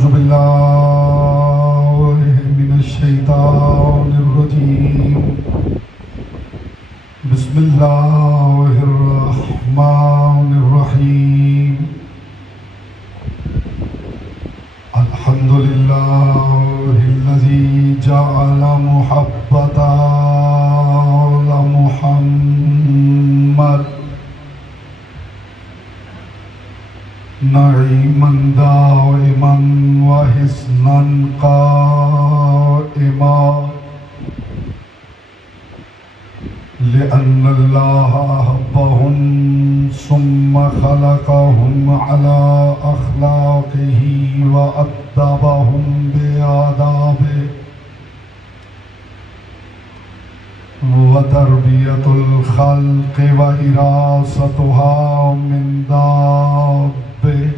औज़ुबिल्लाहि मिनश्शैतानिर्रजीम। बिस्मिल्लाहिर्रहमानिर्रहीम। अल्हम्दुलिल्लाहिल्लज़ी जअल मुहब्बतल मुहम्मद नईमन दाइमन व हिस्नन काइमा लिअन्नल्लाह अहब्बहुम सुम्मा खलक़हुम अला अख़लाक़िही व अद्दबहुम बिआदाबिही व तरबियतुल ख़ल्क़ि व हिरासतुहा मिन दाब्बिही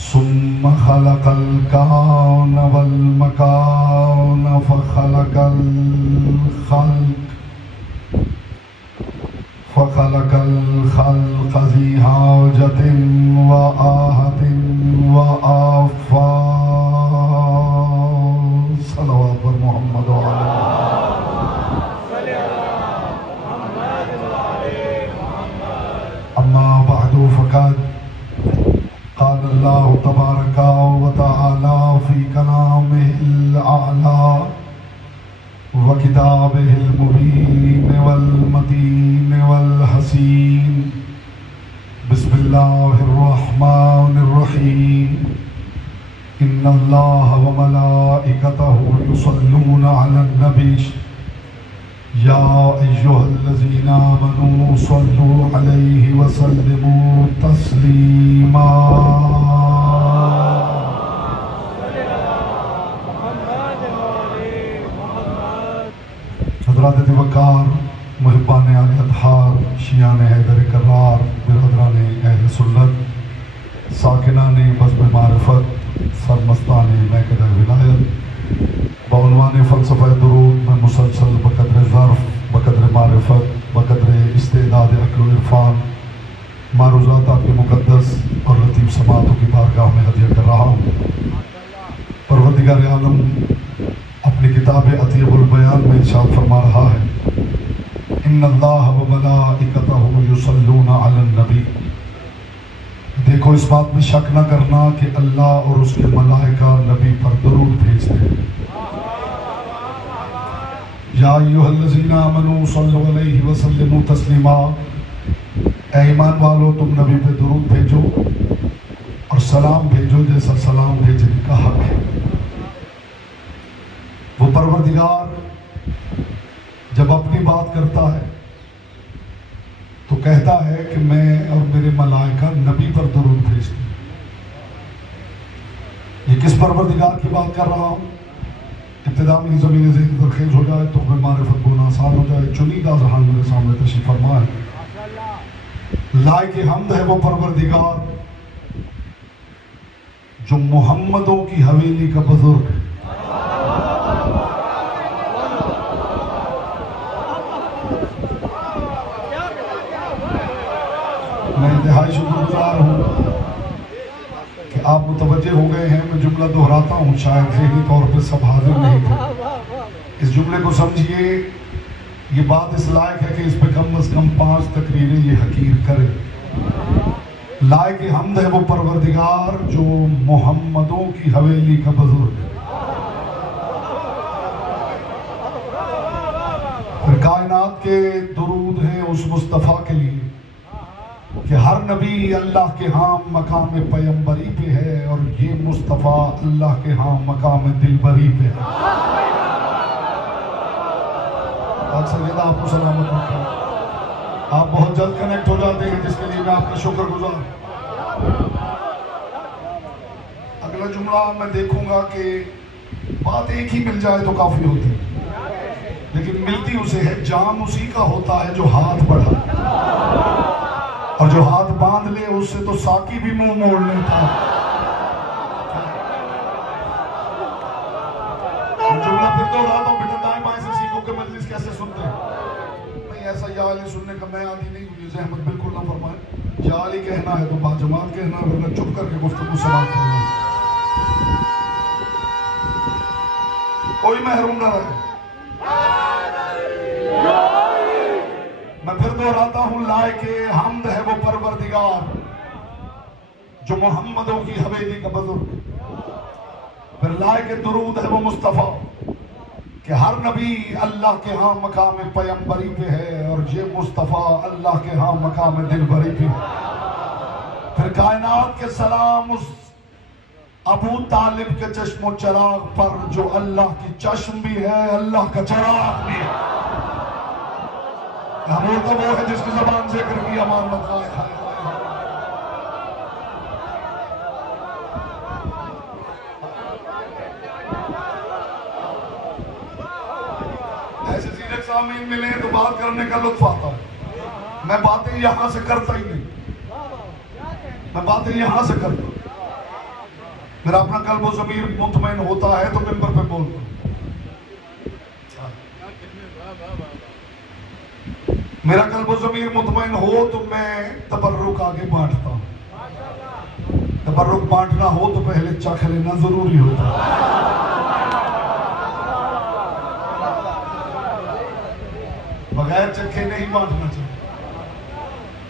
सुम्मा खलक़ल कौन वल मकान फ़खलक़ल ख़ल्क़ ज़ी हाजतिन व आहतिन व आफ़ात। सल्लल्लाहु अलैहि मुहम्मद व अम्मा बअदु फ़क़द क़ाल अल्लाहु तबारक व तआला फ़ी कलामिहिल अअला व किताबिहिल मुबीन वल मतीन वल हसीन। बिस्मिल्लाहिर्रहमानिर्रहीम। इन्नल्लाह व मलाइकतहु युसल्लूना अलन नबी या अय्युहल्लज़ीना आमनू सल्लू अलैहि व सल्लिमू तस्लीमा। हज़रात वक़ार मुहिब्बान आले अतहार शियान हैदर करार बिरदरान अहल सुन्नत साकिनान बज़्म मारिफत सरमस्तान महकद विलायत बउनवान फ़लसफ़ा दुरूद में मुसलसल बक़द्र ज़र्फ़ बक़द्र मारिफत बक़द्र इस्तेदाद अक़्ल व इरफ़ान मारूज़ात आपके मुक़द्दस और लतीफ़ समातों की बारगाह में हदिया कर रहा हूँ। परवरदिगार आलम अपनी किताब अतीबुल बयान में इरशाद फरमा रहा है, इन्नल्लाह व मलाइकतहु युसल्लूना अलन नबी। देखो, इस बात में शक न करना कि अल्लाह और उसके मलाइका नबी पर दुरूद भेजते हैं। या अय्युहल्लज़ीना आमनू सल्लु अलैहि व सल्लिमू तस्लीमा। ऐ ईमान वालो, तुम नबी पे दुरूद भेजो और सलाम भेजो जैसा सलाम भेजने का हक है। वो परवरदिगार जब अपनी बात करता है तो कहता है कि मैं और मेरे मलाइका नबी पर दुरूद भेजते हैं। ये किस परवरदिगार की बात कर रहा हूँ? इब्तिदा में ज़मीन ज़हन ज़रख़ेज़ हो जाए तो मैं मारिफत बोलना आसान हो जाए। चुनीदा जहान मेरे सामने तशरीफ़ फरमा है। लायक हम्द है वो परवरदिगार जो मोहम्मदों की हवेली का बुजुर्ग है। मैं इंतहाई शुक्रगुज़ार हूँ कि आप मुतवज्जे हो गए हैं। मैं जुमला दोहराता हूँ, शायद ज़हनी तौर पर सब हाजिर नहीं थे। इस जुमले को समझिए, ये बात इस लायक है कि इस पर कम अज़ कम 5 तकरीरें ये हकीर करे। लायक हम्द है वो परवरदिगार जो मोहम्मदों की हवेली का बुजुर्ग है। फिर कायनात के दुरूद हैं उस मुस्तफ़ा के लिए कि हर नबी अल्लाह के हाँ मकाम पैगंबरी पे है और ये मुस्तफ़ा अल्लाह के हाँ मकाम दिलबरी पे है। सैयदा आपको सलामत रखें। आप बहुत जल्द कनेक्ट हो जाते हैं, जिसके लिए मैं आपका शुक्रगुजार। अगला जुमला मैं देखूंगा कि बात एक ही मिल जाए तो काफी होती है, लेकिन मिलती उसे है। जाम उसी का होता है जो हाथ बढ़ा, और जो हाथ बांध ले उससे तो साकी भी मुंह मोड़ लेता। जुमला फिर दोहराता हूं, बेटा दाएं बाएं से सीखो कि मजलिस कैसे सुनते हैं। नहीं, ऐसा या सुनने का मैं आदि नहीं हूं, ये ज़हमत बिल्कुल ना फरमाए। जाली कहना है तो बाजमात कहना, वरना चुप करके गुफ्तगू समाप्त करना। कोई महरूम ना रहे। मैं फिर दोहराता हूं, लायके हमद है वो परवरदिगार जो मोहम्मदों की हवेली का बुजुर्ग। फिर लायके दुरूद है वो मुस्तफा कि हर नबी अल्लाह के यहाँ मकाम पैगंबरी पे है और ये मुस्तफा अल्लाह के यहाँ मकाम दिलबरी पे। फिर कायनात के सलाम उस अबू तालिब के चश्मो चराग पर जो अल्लाह की चश्म भी है, अल्लाह का चराग भी है। हमूर तो वो है जिसकी जबान जिक्र की अमान बताए। ऐसे सीरक सामीन मिले तो बात करने का लुत्फ आता है। मैं बातें यहां से करता ही नहीं, मैं बातें यहां से करता। मेरा अपना कल्ब व ज़मीर मुतमईन होता है तो मिंबर पे बोलता हूं। मेरा कल्ब व ज़मीर मुतमईन हो तो मैं तबर्रुक आगे बांटता हूं। तबर्रुक बांटना हो तो पहले चख लेना जरूरी होता है। बगैर चखे नहीं बांटना चाहिए,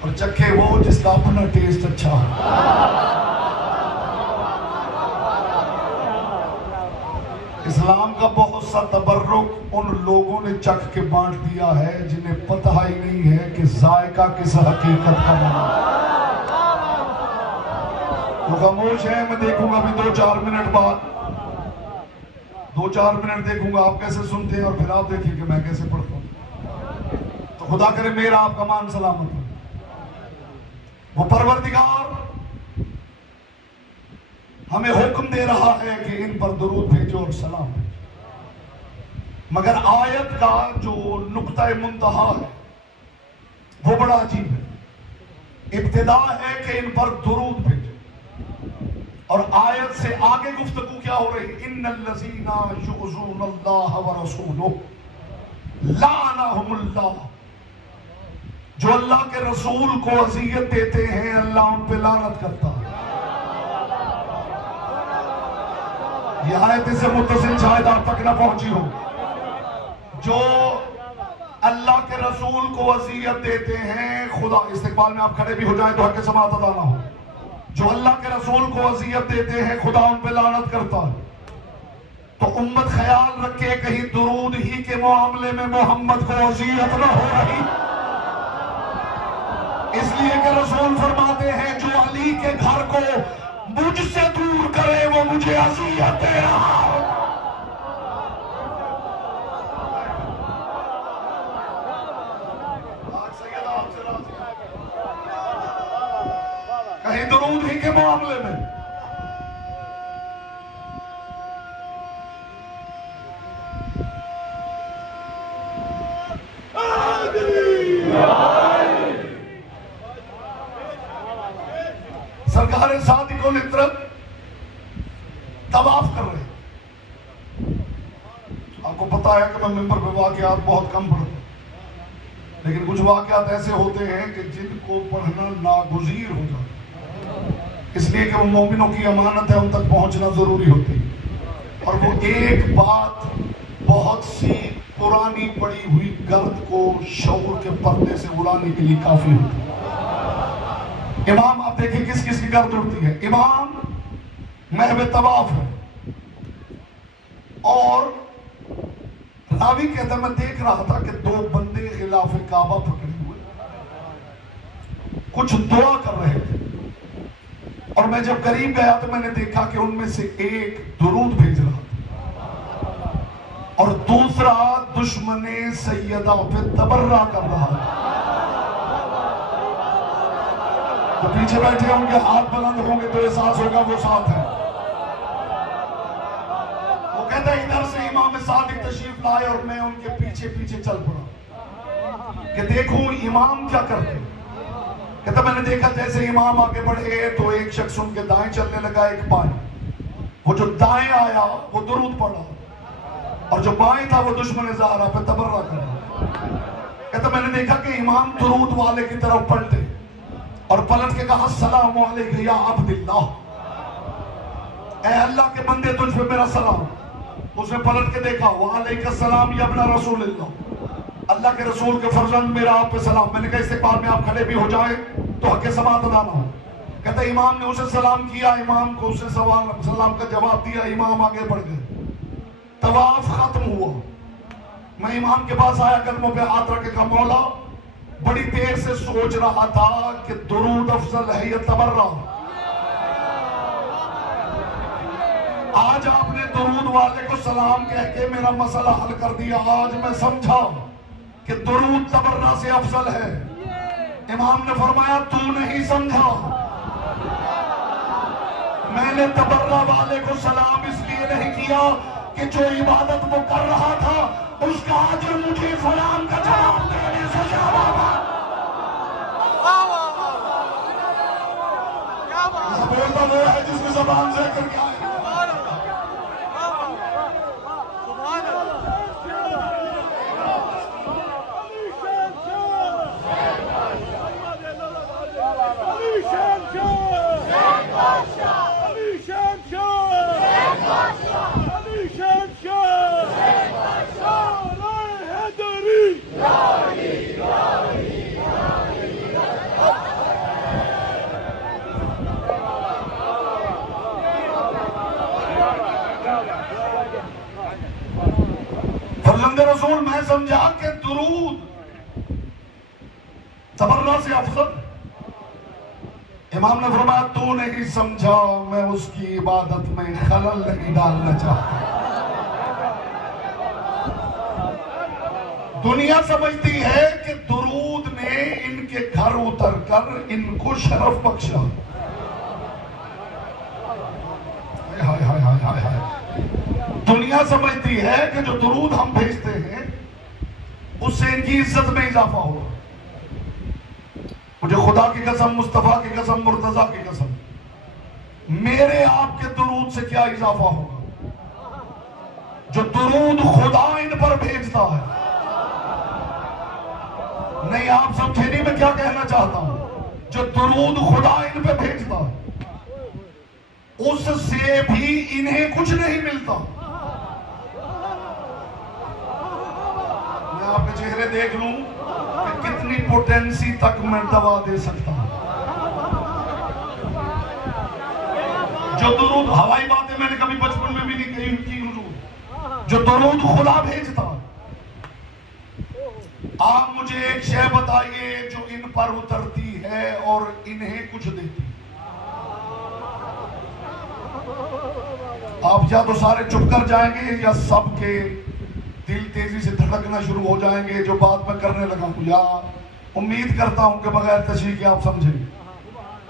और चखे वो जिसका अपना टेस्ट अच्छा हो। इस्लाम का बहुत सा तबर्रुक उन लोगों ने चख के बांट दिया है जिन्हें पता ही नहीं है कि जायका किस हकीकत का बना। तो खामोश है, मैं देखूंगा अभी 2-4 मिनट बाद, 2-4 मिनट देखूंगा आप कैसे सुनते हैं और फिर आप देखिए कि मैं कैसे पढ़ता हूं। तो खुदा करे मेरा आपका मान सलामत हो। वो परवरदिगार हमें हुक्म दे रहा है कि इन पर दुरूद भेजो और सलाम भेजो, मगर आयत का जो नुक्ता मुंतहा है वो बड़ा अजीब है। इब्तिदा है कि इन पर दुरूद भेजो, और आयत से आगे गुफ्तगू क्या हो रही? इन्नल्लज़ीना युज़ूनल्लाह व रसूलहु लानहुमुल्लाह। जो अल्लाह के रसूल को अज़ियत देते हैं अल्लाह उन पे लानत करता है। यह आयत से मुत्तसिल शायद आप तक न पहुंची हो। जो अल्लाह के रसूल को वसीयत देते हैं, खुदा इस्तिकबाल में आप खड़े भी हो जाए तो हक समात अदा ना हो। जो अल्लाह के रसूल को वसीयत देते हैं खुदा उन पे लानत करता है। तो उम्मत ख्याल रखे कहीं दुरूद ही के मामले में मोहम्मद को वसीयत न हो रही। इसलिए कि रसूल फरमाते हैं जो अली के घर को मुझसे दूर करे वो मुझे अज़ियत दे रहा हो। कहीं दुरूद ही के मामले में सरकार सादिकुल इतरत तवाफ कर रहे। आपको पता है कि मैं मिंबर पे वाकयात बहुत कम पढ़ता हूं, लेकिन कुछ वाकयात ऐसे होते हैं कि जिनको पढ़ना नागुज़ीर हो जाता है। इसलिए कि वो मोमिनों की अमानत है, उन तक पहुंचना जरूरी होती है। और वो एक बात बहुत सी पुरानी पड़ी हुई गर्द को शऊर के पर्दे से उड़ाने के लिए काफी होती है। इमाम आप देखिए किस किस की गर्द उड़ती है। इमाम महव तवाफ है, और रावी कहता मैं देख रहा था कि 2 बंदे खिलाफ काबा पकड़े हुए कुछ दुआ कर रहे थे, और मैं जब करीब गया तो मैंने देखा कि उनमें से एक दुरूद भेज रहा था और दूसरा दुश्मने सैयदा पे तबर्रा कर रहा था। तो पीछे बैठे होंगे, हाथ बुलंद होंगे तो एहसास होगा वो साथ है। वो कहता है इधर से इमाम सादिक तशरीफ लाए और मैं उनके पीछे पीछे चल पड़ा कि देखूं इमाम क्या करते। कहता मैंने देखा जैसे इमाम आगे बढ़े तो एक शख्स उनके दाएं चलने लगा, एक बाएं। वो जो दाएं आया वो दुरूद पढ़ा, और जो बाएं था वो दुश्मन ज़हरा पे तबर्रा कर रहा। कहता मैंने देखा कि इमाम दुरूद वाले की तरफ पलटे और पलट के कहा अस्सलामु अलैका या अब्दुल्लाह, ऐ अल्लाह के बंदे तुझ पे मेरा सलाम। उसने पलट के देखा, वालेकुम सलाम या इब्न रसूलिल्लाह, अल्लाह के रसूल के फर्जंद मेरा आप पे सलाम। मैंने कहा इस्तिकबाल में आप खड़े भी हो जाए तो हक समात अदा ना हो। कहते इमाम ने उसे सलाम किया, इमाम को उसे सलाम का जवाब दिया, इमाम आगे बढ़ गए, तवाफ खत्म हुआ। मैं इमाम के पास आया, कदमों पे हाथ रख के कहा मौला बड़ी देर से सोच रहा था कि दुरूद अफजल है या तबर्रा। आज आपने दुरूद वाले को सलाम कह के मेरा मसला हल कर दिया। आज मैं समझा कि दुरूद तबर्रा से अफजल है। इमाम ने फरमाया तू नहीं समझा, मैंने तबर्रा वाले को सलाम इसलिए नहीं किया कि जो इबादत वो कर रहा था उसका अजर मुझे सलाम का जवाब देने से ज्यादा था। बोलता वो है जिसकी ज़बान से करके आए। फर्जंद रसूल मैं समझा कि दुरूद तबर्रा से अफजल। इमाम ने फरमाया तू नहीं समझा, मैं उसकी इबादत में खलल नहीं डालना चाहता। दुनिया समझती है कि दुरूद ने इनके घर उतर कर इनको शरफ बख्शा। हाय हाय हाय हाय हाय। दुनिया समझती है कि जो दुरूद हम भेजते हैं उससे इनकी इज्जत में इजाफा होगा। मुझे खुदा की कसम, मुस्तफा की कसम, मुर्तजा की कसम, मेरे आपके दुरूद से क्या इजाफा होगा। जो दुरूद खुदा इन पर भेजता है, नहीं आप समझे नहीं मैं क्या कहना चाहता हूं। जो दुरूद खुदा इन पे भेजता है उससे भी इन्हें कुछ नहीं मिलता। मैं आपके चेहरे देख लूं कि कितनी पोटेंसी तक मैं दवा दे सकता हूं। जो दुरूद, हवाई बातें मैंने कभी बचपन में भी नहीं कही की हुजूर, जो दुरूद खुदा भेजता, आप मुझे एक शय बताइए जो इन पर उतरती है और इन्हें कुछ देती। आप या तो सारे चुप कर जाएंगे या सबके दिल तेजी से धड़कना शुरू हो जाएंगे, जो बात मैं करने लगा हूं। या उम्मीद करता हूं कि बगैर तशरीह के आप समझेंगे।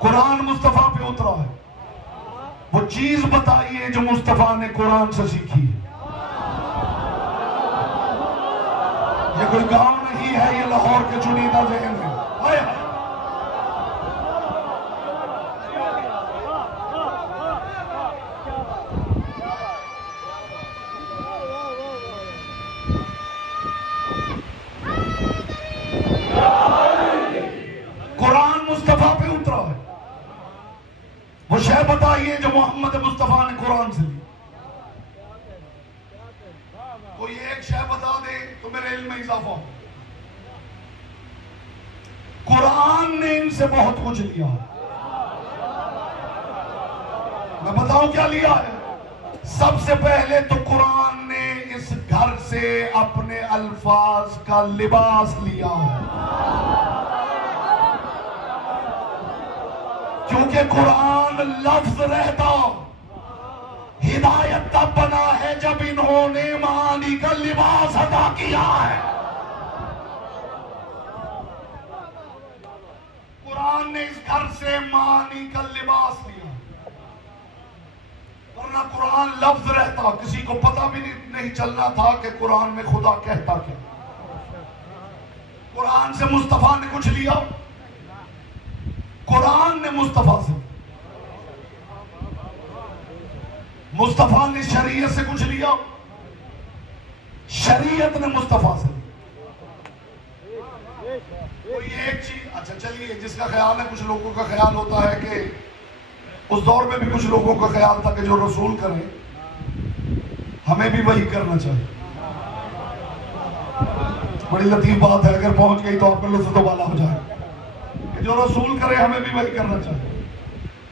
कुरान मुस्तफा पे उतरा है, वो चीज बताइए जो मुस्तफा ने कुरान से सीखी। ये कोई गांव नहीं है, ये लाहौर के चुनिंदा जहन है। कुरान मुस्तफा पे उतरा है, वो शय बताइए जो मोहम्मद मुस्तफा ने कुरान से ली। कोई एक शय बता दे तो मेरे इल्म में इजाफा हो। कुरान ने इनसे बहुत कुछ लिया। मैं बताऊं क्या लिया है। सबसे पहले तो कुरान ने इस घर से अपने अल्फाज का लिबास लिया है, क्योंकि कुरान लफ्ज रहता हिदायत तब बना है जब इन्होंने मानी का लिबास अदा किया है। कुरान ने इस घर से मानी का लिबास लिया, वरना कुरान लफ्ज रहता किसी को पता भी नहीं चलना था कि कुरान में खुदा कहता क्या। कुरान से मुस्तफा ने कुछ लिया, कुरान ने मुस्तफा से, मुस्तफा ने शरीयत से कुछ लिया, शरीयत ने मुस्तफा से। कोई एक चीज, अच्छा चलिए, जिसका ख्याल है, कुछ लोगों का ख्याल होता है कि उस दौर में भी कुछ लोगों का ख्याल था कि जो रसूल करें हमें भी वही करना चाहिए। बड़ी लतीफ बात है, अगर पहुंच गई तो आपका लुत्फ तो वाला हो जाए कि जो रसूल करे हमें भी वही करना चाहिए।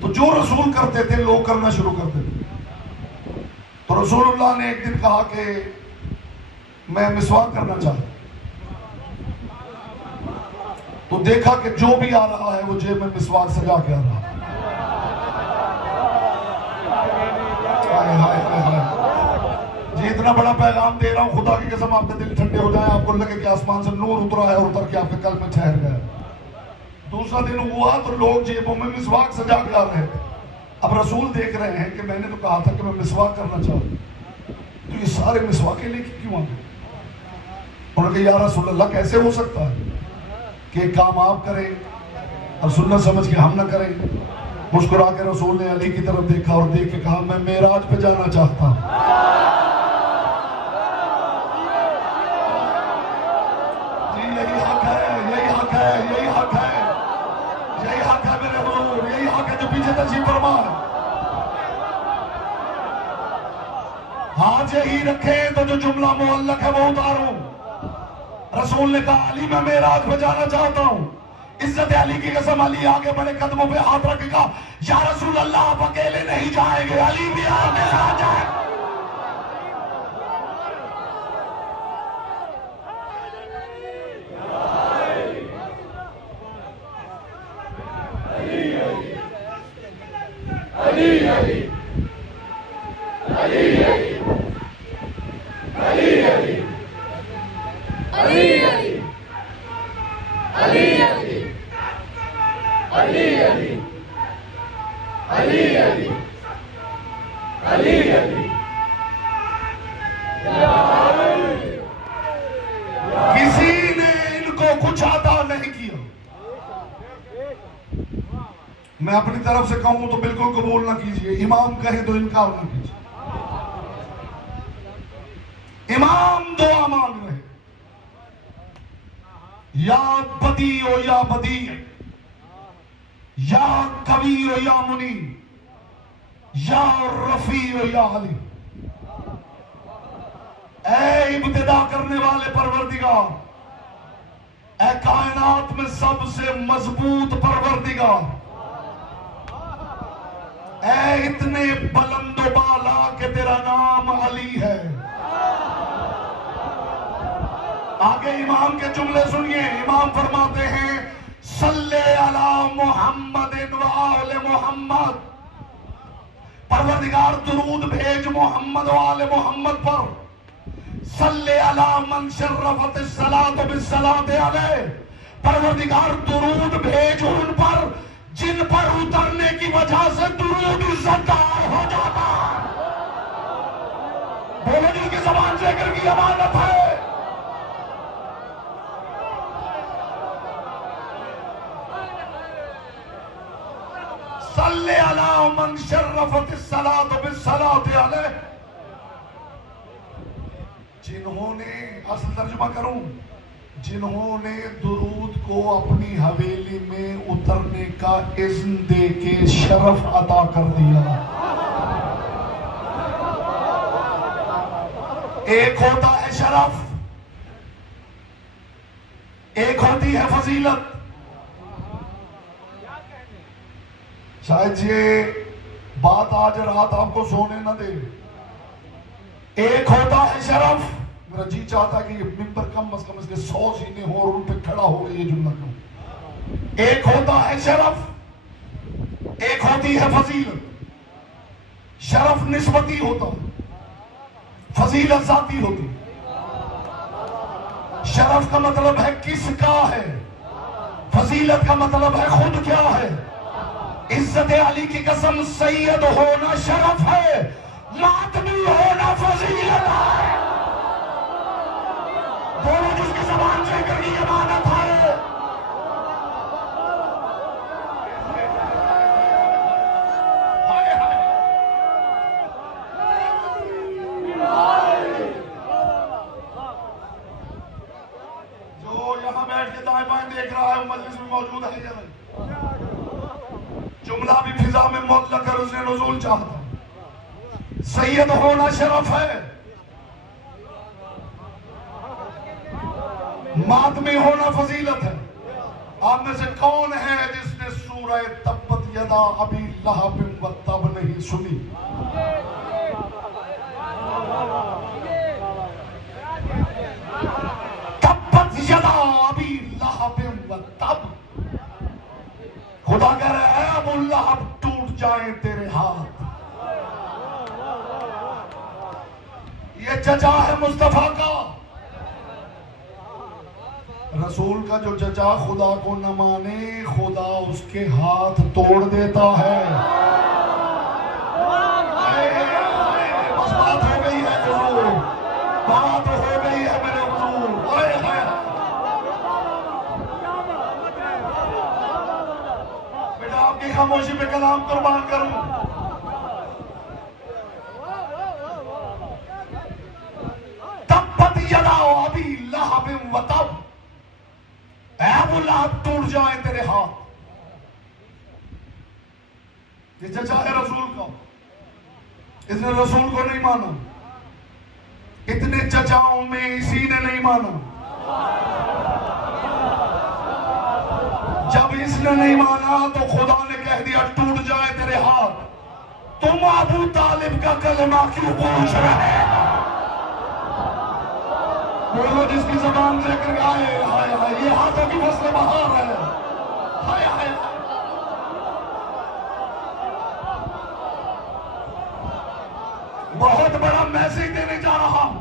तो जो रसूल करते थे लोग करना शुरू कर देते। तो रसूलुल्लाह ने एक दिन कहा कि मैं मिसवाक करना चाहता। तो देखा कि जो भी आ रहा है वो जेब में मिसवाक सजा के आ रहा है। हाय हाय हाय हाय जी, इतना बड़ा पैगाम दे रहा हूं, खुदा की कसम आपके दिल ठंडे हो जाए, आपको लगे कि आसमान से नूर उतरा है और उतर के आपके कल में ठहर गया। दूसरा दिन हुआ तो लोग जेबों में मिसवाक सजा के आ रहे थे। अब रसूल देख रहे हैं कि मैंने तो कहा था कि मैं मिसवाक करना चाहता, तो ये सारे मिसवाके लेके क्यों आ गए? उन्होंने कहा या रसूल अल्लाह, कैसे हो सकता है कि एक काम आप करें और सुन्नत समझ के हम ना करें? मुस्कुरा के रसूल ने अली की तरफ देखा और देख के कहा, मैं मेराज पे जाना चाहता हूं। जी यही हक है, यही हक है, यही हक है, यही हक है मेरे हुजूर, यही हक है जो पीछे तशरीफ फरमा है। हाथ यही रखे तो जो जुमला मुअल्लक है वो उतारूं। रसूल ने कहा, अली मैं मेराज पे जाना चाहता हूं। इज्जत अली की कसम, अली आगे बड़े कदमों पे हाथ रखेगा, या रसूल अल्लाह आप अकेले नहीं जाएंगे, अली भी आगे आ जाए। किसी ने इनको कुछ अता नहीं किया। मैं अपनी तरफ से कहूं तो बिल्कुल कबूल ना कीजिए, इमाम कहे तो इनकार ना कीजिए। इमाम दुआ मांग रहे, या बदी हो या बदी, या कवि हो या मुनी, या रफी हो या अली। ऐ इब्तिदा करने वाले परवरदिगार, ऐ कायनात में सबसे मजबूत परवरदिगार, ऐ इतने बुलंदो बाला के तेरा नाम अली है। आगे इमाम के जुमले सुनिए। इमाम फरमाते हैं, सल्ले अला मुहम्मदिन व आले मुहम्मद, परवरदिगार दुरूद भेज मोहम्मद व आले मोहम्मद पर। सल्ले अला मन शर्रफत सलात बिस्सलात अलैह, परवरदिगार दुरूद भेज उन पर जिन पर उतरने की वजह से दुरूद इज्जतदार हो जाता। बोलो, जिनकी ज़बान जिक्र की अमानत है। सल्ले अला मन शर्रफत सलात बिस्सलात अलैह, जिन्होंने, असल तर्जुमा करूं, जिन्होंने दुरूद को अपनी हवेली में उतरने का इज़्न दे के शरफ अता कर दिया। एक होता है शरफ, एक होती है फजीलत। शायद ये बात आज रात आपको सोने न दे। एक होता है शरफ, मेरा जी चाहता कि ये मिंबर कम से कम इसके 100 सीने हो और उन पे खड़ा हो ये जुमला कहूं। एक होता है शरफ, एक होती है फजीलत। शरफ निस्बती होता है, फजीलत जाती होती। शरफ का मतलब है किसका है, फजीलत का मतलब है खुद क्या है। इज्जत अली की कसम, सैयद होना शरफ है, मातमी होना फजीलत है। दोनों जिसकी ज़बान से करनी अमानत है। जो यहां बैठ के दाएं बाएं देख रहा है वो मजलिस में भी मौजूद है या नहीं? जुमला भी फिजा में मुअल्लक कर उसने नुज़ूल चाहता। सैयद होना शरफ है, मातमी होना फजीलत है। आप में से कौन है जिसने सूरह तब्बत यदा अबी लहब व तब नहीं सुनी? तब्बत यदा अबी लहब व तब। खुदा कह रहा है अबू लहब टूट जाए तेरे हाथ। ये जजा है मुस्तफा का। रसूल का जो जजा खुदा को न माने, खुदा उसके हाथ तोड़ देता है। बस बात हो गई है हुजूर, बात हो गई है मेरे हुजूर। बेटा आपकी खामोशी पे कलाम कुर्बान करूं। तब्बत यदा अबी लहब व तब। अबू लहब टूट जाए तेरे हाथ। ये जजा है रसूल का। इसने रसूल को नहीं माना। इतने चचाओं में इसी ने नहीं माना। जब इसने नहीं माना तो खुदा ने कह दिया टूट जाए तेरे हाथ। तुम अबू तालिब का कलमा क्यों पूछ रहे हैं? बोलो जिसकी जबान लेकर आए। हाय हाय, ये हाथों की फसल बहार है। हाय हाय, बहुत बड़ा मैसेज देने जा रहा हूं।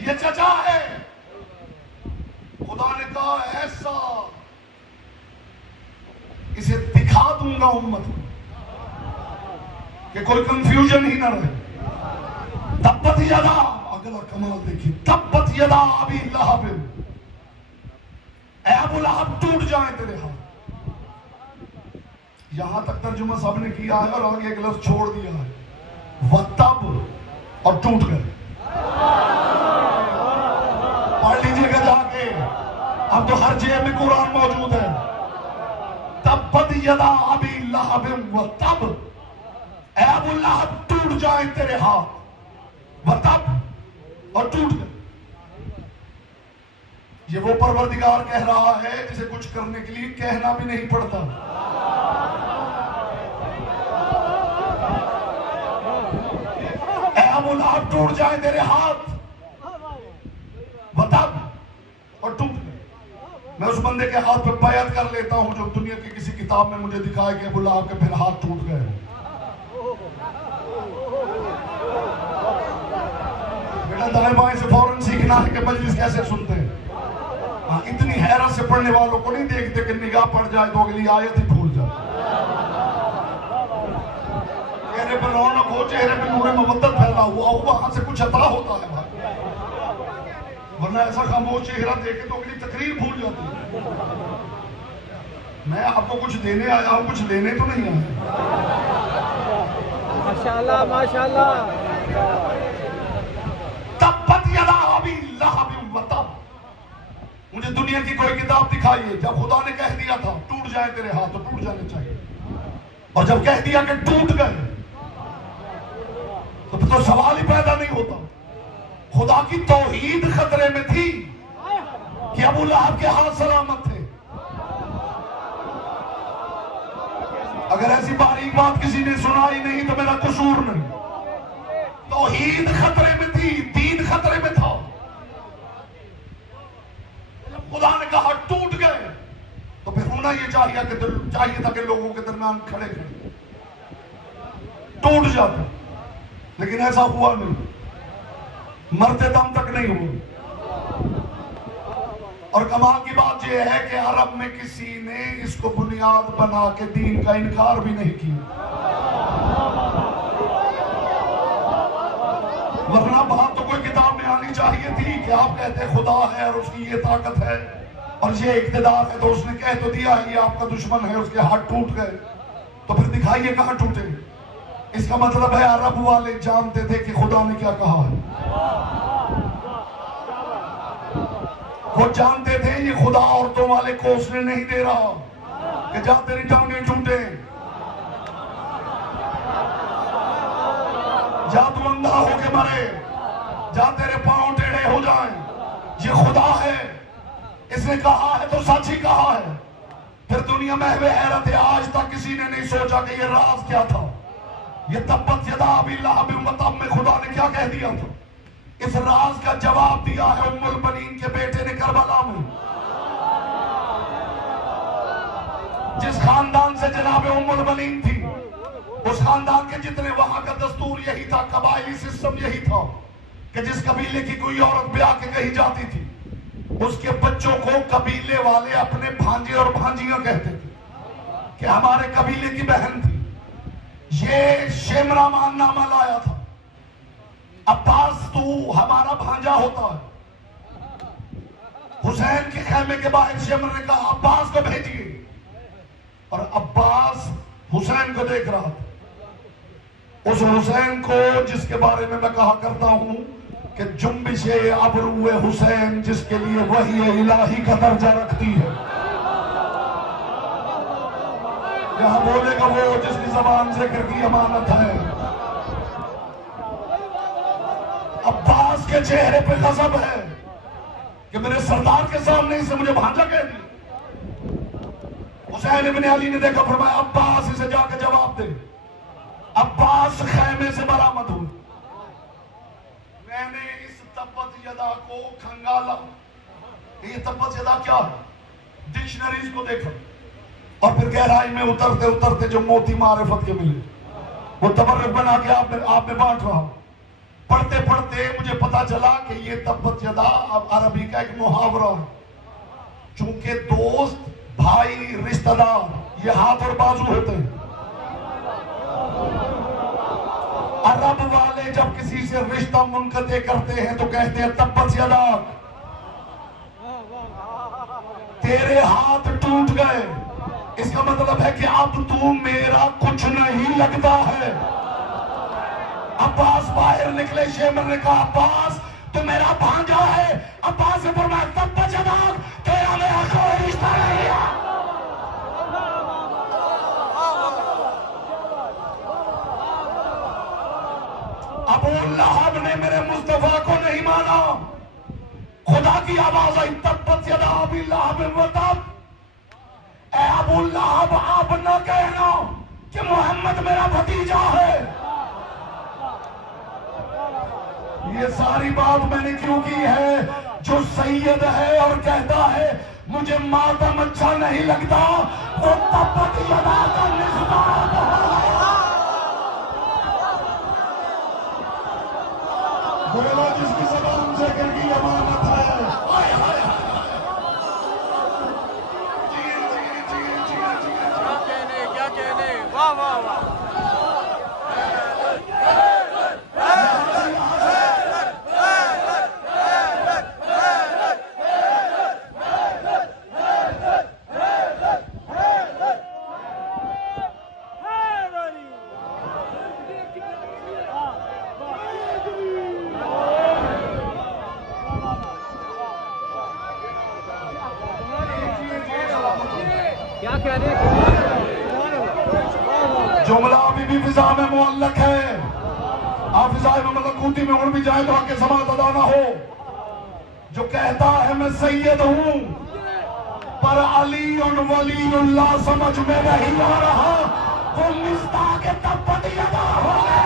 ये चचा है। खुदा ने कहा ऐसा इसे दिखा दूंगा उम्मत को कि कोई कंफ्यूजन ही ना रहे। तब्बत यदा, अगला कमाल देखिए, तब्बत यदा अबी लहब। अबू लहब टूट जाए तेरे हाथ। यहां तक तर्जुमा सबने किया है और आगे एक लफ्ज छोड़ दिया है, वह तब और टूट गए। पढ़ लीजिएगा जाके, अब तो हर जेब में कुरान मौजूद है। तब्बत यदा अबी लहब व तब। अबू लहब टूट जाए तेरे हाथ, तब और टूट गए। ये वो परवरदिगार कह रहा है जिसे कुछ करने के लिए कहना भी नहीं पड़ता। अबू लहब टूट जाए तेरे हाथ, तब और टूट गए। मैं उस बंदे के हाथ पे बैत कर लेता हूं जो दुनिया की किसी किताब में मुझे दिखाए कि अबू लहब के फिर हाथ टूट गए। दाएं बाएं से फौरन सीखना है कि मजलिस कैसे सुनते हैं। इतनी हैरत से पढ़ने वालों को नहीं देखते कि निगाह पड़ जाए तो अगली आयत ही भूल जाए। चेहरे पर रौनक हो, चेहरे पर नूरे मवद्दत फैला हुआ हो, वहां से कुछ अता होता है भाई। वरना ऐसा खामोश चेहरा देखे तो अगली तकरीर भूल जाती है। मैं आपको कुछ देने आया हूं, कुछ लेने तो नहीं आया। माशाल्लाह माशाल्लाह। मुझे दुनिया की कोई किताब दिखाइए जब खुदा ने कह दिया था टूट जाए तेरे हाथ तो टूट जाने चाहिए, और जब कह दिया कि टूट गए तो सवाल ही पैदा नहीं होता। खुदा की तौहीद खतरे में थी कि अबू लहब के हाथ सलामत थे। अगर ऐसी बारीक बात किसी ने सुनाई नहीं तो मेरा कसूर नहीं। तौहीद खतरे में थी, दीन खतरे में था। जब खुदा ने कहा टूट गए तो फिर होना ये चाहिए था कि लोगों के दरमियान खड़े खड़े टूट जाते, लेकिन ऐसा हुआ नहीं। मरते दम तक नहीं हुआ। और कमाल की बात यह है कि अरब में किसी ने इसको बुनियाद बना के दीन का इनकार भी नहीं किया। वरना बात तो कोई किताब में आनी चाहिए थी कि आप कहते खुदा है और उसकी ये ताकत है और ये इक़्तिदार है, तो उसने कह तो दिया है ये आपका दुश्मन है, उसके हाथ टूट गए, तो फिर दिखाइए कहां टूटे। इसका मतलब है अरब वाले जानते थे कि खुदा ने क्या कहा है। वो जानते थे ये खुदा औरतों वाले कोसने नहीं दे रहा कि जा तेरी टांगे टूटे, जा तू अंधा होके मरे, जा तेरे पांव टेढ़े हो जाएं। ये खुदा है, इसने कहा है तो सच ही कहा है। फिर दुनिया में हैरत है, आज तक किसी ने नहीं सोचा कि ये राज क्या था। ये तब्बत यदा अबी लहब व तब में खुदा ने क्या कह दिया था। इस राज का जवाब दिया है उम्मुल बनीन के बेटे ने करबला में। जिस खानदान से जनाब उम्मुल बनीन थी, उस खानदान के जितने वहां का दस्तूर यही था, कबायली सिस्टम यही था कि जिस कबीले की कोई औरत ब्याह के कहीं जाती थी, उसके बच्चों को कबीले वाले अपने भांजे और भांजियां कहते थे कि हमारे कबीले की बहन थी। ये शेमरामान नामा लाया था, अब्बास तू हमारा भांजा होता है। हुसैन के खेमे के बाहर शेमर ने कहा अब्बास को भेजिए, और अब्बास हुसैन को देख रहा था। उस हुसैन को जिसके बारे में मैं कहा करता हूं कि जुम्बिशे अबरूए हुसैन, जिसके लिए वही इलाही का दर्जा रखती है। यहां बोलेगा वो जिसकी जबान जिक्र की अमानत है। अब्बास के चेहरे पे गजब है कि मेरे सरदार के सामने इसे मुझे भांजा कह दिया। हुसैन इब्ने अली ने देखा, फरमाया अब्बास इसे जाकर जवाब दे। अब्बास खैमे से बरामद हुए। मैंने इस तब्बत यदा को खंगाला, ये तब्बत यदा क्या है, डिक्शनरीज को देखा, और फिर गहराई में उतरते उतरते जो मोती मारिफत के मिले वो तबर्रुक बना के आप में बांट रहा। पढ़ते पढ़ते मुझे पता चला कि ये तब्बत यदा अब अरबी का एक मुहावरा है। चूंकि दोस्त, भाई, रिश्तेदार ये हाथ और बाजू होते हैं। अरब वाले जब किसी से रिश्ता मुनक़ते करते हैं तो कहते हैं तब्बत यदा, तेरे हाथ टूट गए। इसका मतलब है कि अब तू मेरा कुछ नहीं लगता है। अब्बास बाहर निकले, शेमर ने कहा अब्बास तू मेरा भांजा है। अब्बास ने फरमाया तब्बत यदा, तेरा मेरा कोई रिश्ता नहीं है। अबू लहब ने मेरे मुस्तफा को नहीं माना। खुदा की आवाज आई तब्बत यदा अबी लहब व तब। ऐ अबू लहब, आप न कहना कि मोहम्मद मेरा भतीजा है। ये सारी बात मैंने क्यों की है? जो सैयद है और कहता है मुझे मातम अच्छा नहीं लगता, वो तब्बत यदा का निस्बत बोला जिसकी जबान से की अमानत है। क्या कहने, वाह वाह वाह। क्या कहने, जुमला अभी भी फिजा में मुअल्लक है। आप फिजा में मलकूती में उड़ भी जाए तो आके समात अदा ना हो। जो कहता है मैं सैयद हूं पर अली और वलीउल्लाह समझ में नहीं आ रहा, वो मिस्ता के तब्बत यदा हो गया।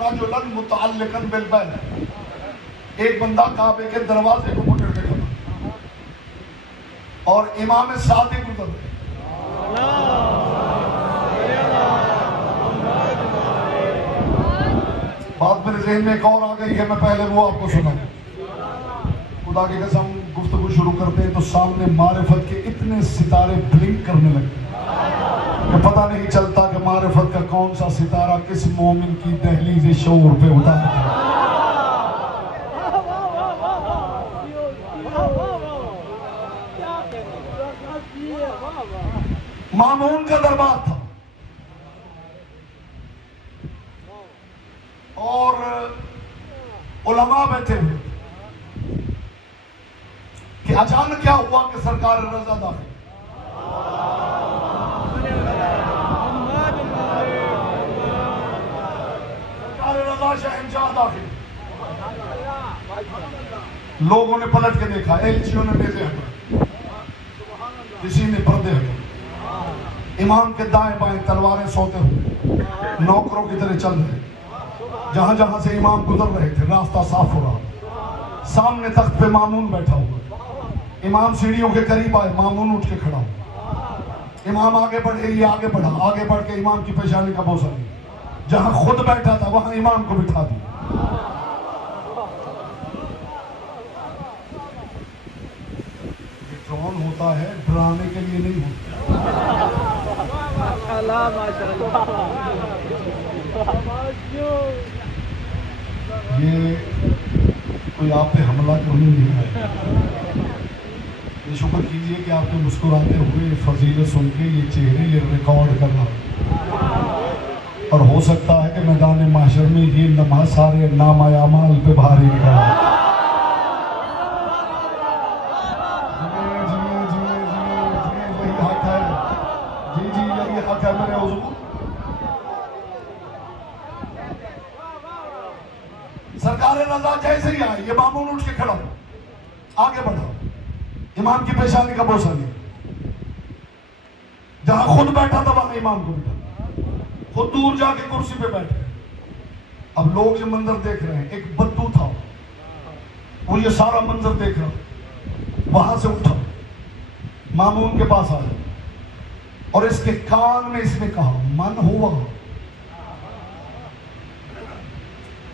रजुलन मुतअल्लिकन बिलबैत, एक बंदा काबे के दरवाजे को पकड़ के खड़ा और इमाम सादिक गुजर गए। बात मेरे ज़हन में एक और आ गई है, मैं पहले वो आपको सुना। खुदा की कसम गुफ्तगू शुरू करते हैं तो सामने मारिफत के इतने सितारे ब्लिंक करने लगते हैं। कि पता नहीं चलता कि मारिफत का कौन सा सितारा किस मोमिन की दहलीज़ शऊर पे उतारता है। मामून का दरबार था और उलमा बैठे हुए कि अचानक क्या हुआ कि सरकार रजा दाखिल। सरकार रजा शहंशाह दाखिल। लोगों ने पलट के देखा, एलचियों ने नेज़े हटाए, किसी ने पर्दे हटाए, इमाम के दाएं बाएं तलवारें सोते हुए नौकरों की तरह चल रहे। जहां जहां से इमाम गुजर रहे थे रास्ता साफ हो रहा। सामने तख्त पे मामून बैठा हुआ। इमाम सीढ़ियों के करीब आए, मामून उठ के खड़ा हुआ। इमाम आगे बढ़े, ये आगे बढ़ा, आगे बढ़ के इमाम की पेशानी का बोसा लिया। जहां खुद बैठा था वहां इमाम को बिठा दिया। ये ड्रोन होता है, डराने के लिए नहीं होता। ये कोई आप पे हमला करने नहीं आया। ये शुक्र कीजिए कि आपके मुस्कुराते हुए फजीलत सुन के ये चेहरे ये रिकॉर्ड कर रहा। और हो सकता है कि मैदान माशर में ये लम्हा सारे नामा अमाल पे भारी निकला। यही हक है। जी जी यही हक है मेरे हुजूर। सरकार रजा जैसे ही आई, ये मामून उठ के खड़ा आगे बढ़ा, इमाम की पेशानी का बोसा लिया। जहां खुद बैठा था वहां इमाम को बिठा, खुद दूर जाके कुर्सी पे बैठे। अब लोग ये मंजर देख रहे हैं। एक बद्दू था, वो ये सारा मंजर देख रहा, वहां से उठा, मामून के पास आया और इसके कान में इसने कहा, मन हुआ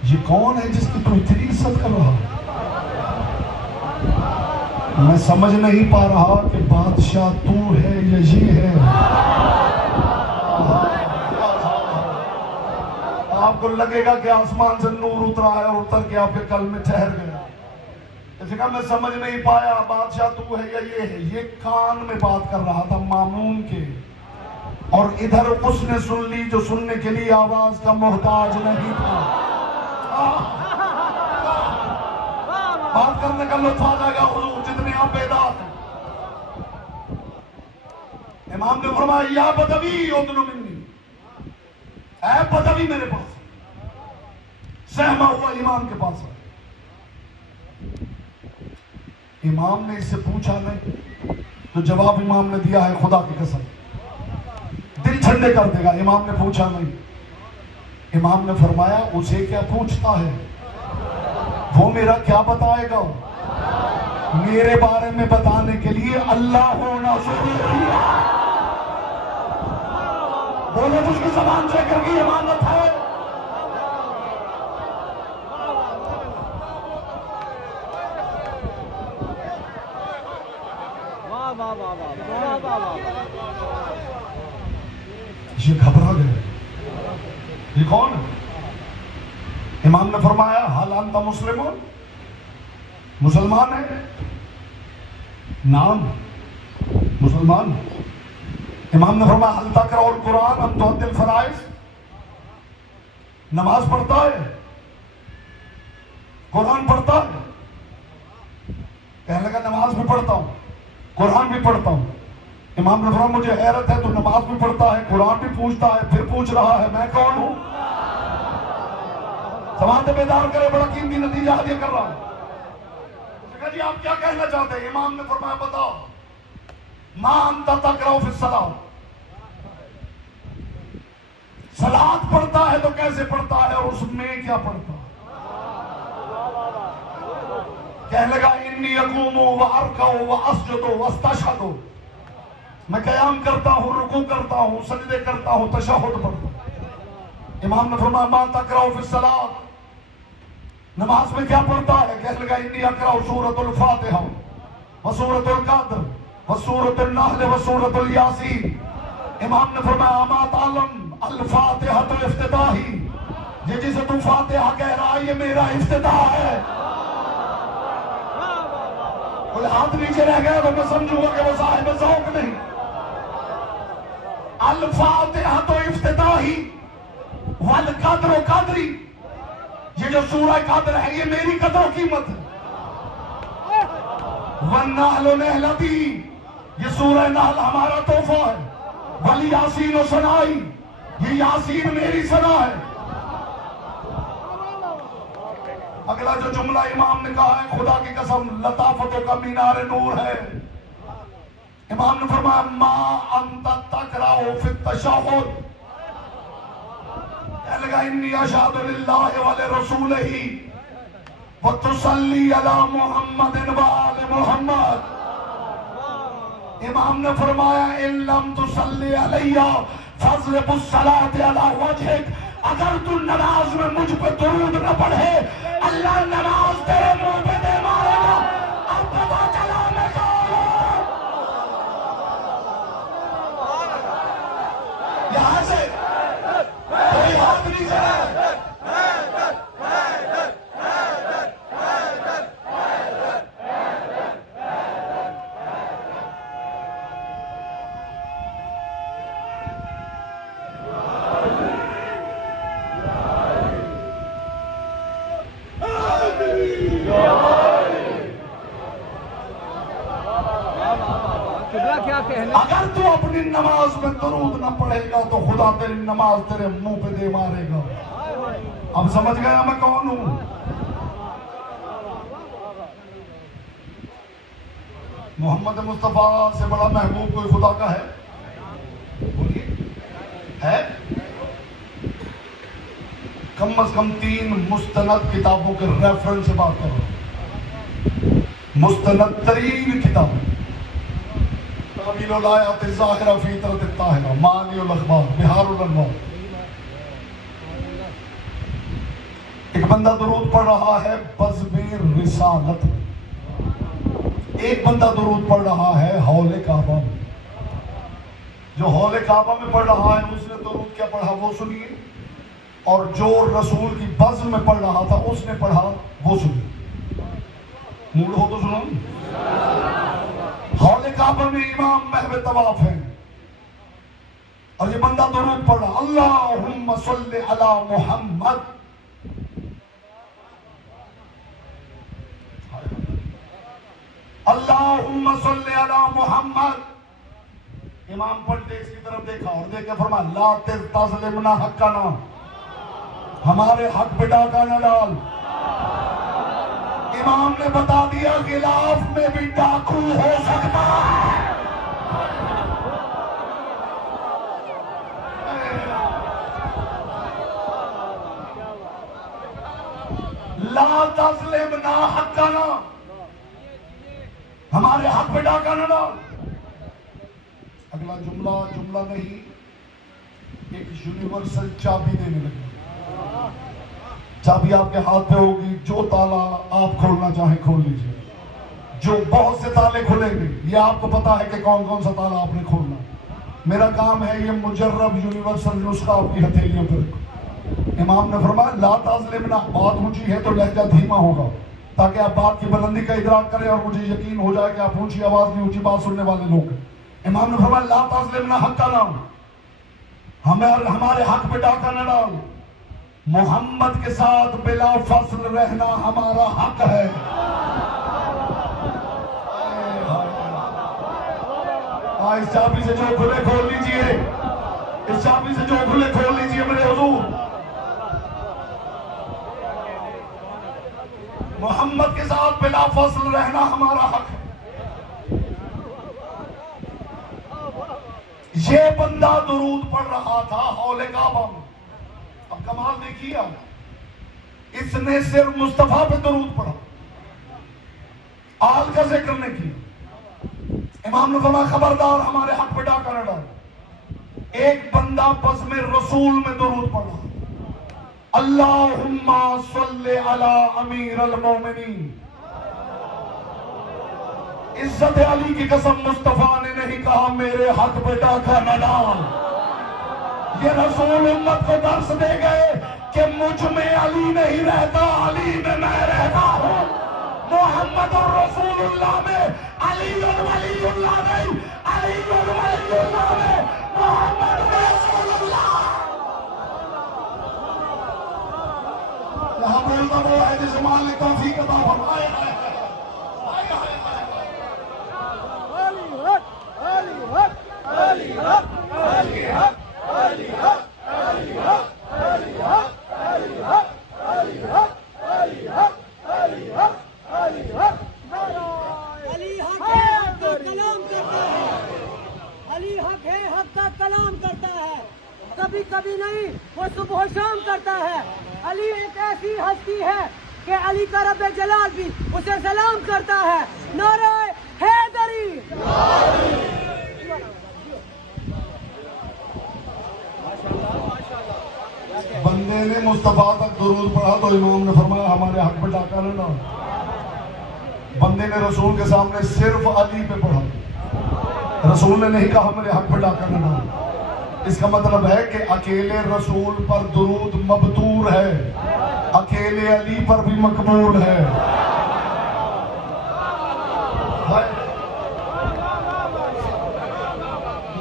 ये कौन है जिसकी तू इतनी इज्जत कर रहा है? मैं समझ नहीं पा रहा कि बादशाह तू है या ये है। आपको लगेगा कि आसमान से नूर उतरा है और उतर के आपके कल में ठहर गया। इसे कहा मैं समझ नहीं पाया बादशाह तू है या ये है। ये कान में बात कर रहा था मामून के, और इधर उसने सुन ली जो सुनने के लिए आवाज का मोहताज नहीं था। बात करने का लुत्फ आ जाएगा हुजूर जितने आप बेदात हैं। इमाम ने फरमाया या बदवी उदनु मिन्नी, ऐ बदवी मेरे पास। सहमा हुआ इमाम के पास। इमाम ने इससे पूछा नहीं, तो जवाब इमाम ने दिया है खुदा की कसम, दिल ठंडे कर देगा। इमाम ने पूछा नहीं। इमाम ने फरमाया उसे क्या पूछता है, वो मेरा क्या बताएगा? मेरे बारे में बताने के लिए अल्लाह होना जरूरी है। बोले मुझकी जबान से करके इमानत है। ये घबरा गए, ये कौन है? इमाम ने फरमाया हाल अंता मुस्लिम, मुसलमान है? नाम मुसलमान। इमाम ने फरमाया हल तक़राउल कुरान हम तुअद्दिल फराइज़, नमाज पढ़ता है, कुरान पढ़ता है? कहने लगा नमाज भी पढ़ता हूं, कुरान भी पढ़ता हूं। इमाम ने फरमाया मुझे हैरत है, तो नमाज भी पढ़ता है, कुरान भी पूछता है, फिर पूछ रहा है मैं कौन हूं? समाज बेदार करे, बड़ा कीमती नतीजा हासिल कर रहा हूं। जी आप क्या कहना चाहते हैं? इमाम ने फरमाया बताओ मा अंता तक़राउ फिस सलाह, सलात पढ़ता है तो कैसे पढ़ता है और उसमें क्या पढ़ता है? कहने लगा इन्नी अक़ूमु व अरकउ व अस्जुदु व अस्तशहदु, मैं क़याम करता हूं, रुकू करता हूं, सजदे करता हूं, तशहुद पढ़ता हूं। इमाम ने फरमाया मा तक़राउ फिस सलाह, नमाज में क्या पढ़ता है? कहने लगा इन्नी अक़राउ सूरतुल फातिहा व सूरतुल क़द्र व सूरतुन नहल व सूरतुल यासीन इमाम ने फरमाया अमा तालम अल फातिहा तो इफ्तिताही, ये जिसे तू फातिहा कह रहा है ये मेरा इफ्तिताह है। कोई हाथ नीचे रह गया तो मैं समझूंगा कि वो साहिब ज़ौक़ नहीं। अल फातिहा तो इफ्तिताही वल कद्र कद्री, ये जो सूरह कद्र है ये मेरी कद्र कीमत है। वन्नहल नहलती, ये सूरह नहल हमारा तोहफा है। वल यासीन सनाई, ये यासीन मेरी सना है। अगला जो जुमला इमाम ने कहा है, खुदा की कसम लताफतों का मीनार नूर है। इमाम ने फरमाया मा अंत तकराओ फित तशहुद, लगा इन्नी अशहदु लिल्लाहि व लिरसूलिही व तुसल्ली अला मुहम्मदिन व आले मुहम्मद। इमाम ने फरमाया इन लम तुसल्ली अलैया फज़रिबुस सलात अला वजहिक, अगर तू नमाज में मुझ पे दुरूद न पढ़े अल्लाह नमाज तेरे मुंह पे दे मारेगा। अब पता चला मैं कौन हूं। यहां से कोई हाथ नहीं चला। क्या कहने। अगर तू अपनी नमाज में दरूद न पढ़ेगा तो खुदा तेरी नमाज तेरे मुंह पे दे मारेगा। अब समझ गया मैं कौन हूं। मोहम्मद मुस्तफा से बड़ा महबूब कोई खुदा का है? बोलिए, है? कम से कम 3 मुस्तनद किताबों के रेफरेंस से बात करो। मुस्तनद तरीन किताब एक बंदा दुरूद पढ़ रहा है बज़्म रिसालत, एक बंदा दुरूद पढ़ रहा है हौले काबा में। जो हौले काबा में पढ़ रहा है उसने दुरूद क्या पढ़ा वो सुनिए, और जो रसूल की बज़्म में पढ़ रहा था उसने पढ़ा वो सुनिए। मूड हो तो सुनो। हौले काबा में इमाम महवे तवाफ है और ये बंदा दुरूद पढ़ रहा अल्लाहुम्मा सल्ली अला मुहम्मद, अल्लाहुम्मा सल्ली अला मुहम्मद। इमाम पलटे इसकी तरफ देखा और देख के फरमाया ला तज़लिमना हक़ना, हमारे हक पे डाका न डाल। इमाम ने बता दिया गिलाफ में भी डाकू हो सकता है। ला तज़लिमना हक़ना, हमारे हक पे डाका न डाल। अगला जुमला नहीं, एक यूनिवर्सल चाबी देने लगे। चाबी आपके हाथ पे होगी, जो ताला आप खोलना चाहें खोल लीजिए। जो बहुत से ताले खुलेंगे, ये आपको पता है कि कौन कौन सा ताला आपने खोलना। मेरा काम है ये मुजर्रब यूनिवर्सल नुस्खा आपकी हथेलियों पर रखो। इमाम ने फरमाया ला तज़लिमना, बात ऊंची है तो लहजा धीमा होगा ताकि आप बात की बुलंदी का इदराक करें और मुझे यकीन हो जाए कि आप ऊंची आवाज में ऊंची बात सुनने वाले लोग हैं। इमाम ने फरमाया ला तज़लिमना हक़ना, हमारे हक पे डाका न डाल। मोहम्मद के साथ बिला फस्ल रहना हमारा हक है। इस चाबी से जो खुले खोल लीजिए, इस चाबी से जो खुले खोल लीजिए मेरे हुजूर। मोहम्मद के साथ बिला फस्ल रहना हमारा हक है। ये बंदा दुरूद पढ़ रहा था हौले काबा में। अब कमाल देखिए, इसने सिर्फ मुस्तफा पे दुरूद पढ़ा, आल का जिक्र नहीं किया। इमाम ने फरमाया खबरदार हमारे हक पे डाका न डाल। एक बंदा बस में रसूल में दुरूद पढ़ा अल्लाहुम्मा सल्ली अला अमीरुल मोमिनीन, इज्जत अली की कसम मुस्तफा ने नहीं कहा मेरे हक पे डाका न डाल। ये रसूल उम्मत को दर्श दे गए कि मुझ में अली नहीं रहता, अली में मैं रहता हूं। मोहम्मद और रसूलुल्लाह में अली और वलीउल्लाह नहीं, अली और वलीउल्लाह में मोहम्मद और रसूलुल्लाह। यहाँ बोलना वो है जिसे मालिक तौफीक अता फरमाए। कलाम करता है, कभी कभी नहीं, वो सुबह शाम करता है। अली एक ऐसी हस्ती है कि अली का रब्बे जलाल भी उसे सलाम करता है। नारे हैदरी। बंदे ने मुस्तफा तक दुरूद पढ़ा तो इमाम ने फरमाया हमारे हक पे डाका न डाल। बंदे ने रसूल के सामने सिर्फ अली पे पढ़ा, रसूल ने नहीं कहा मेरे हक पे डाका न डाल। इसका मतलब है कि अकेले रसूल पर दुरूद मबतूर है, अकेले अली पर भी मकबूल है।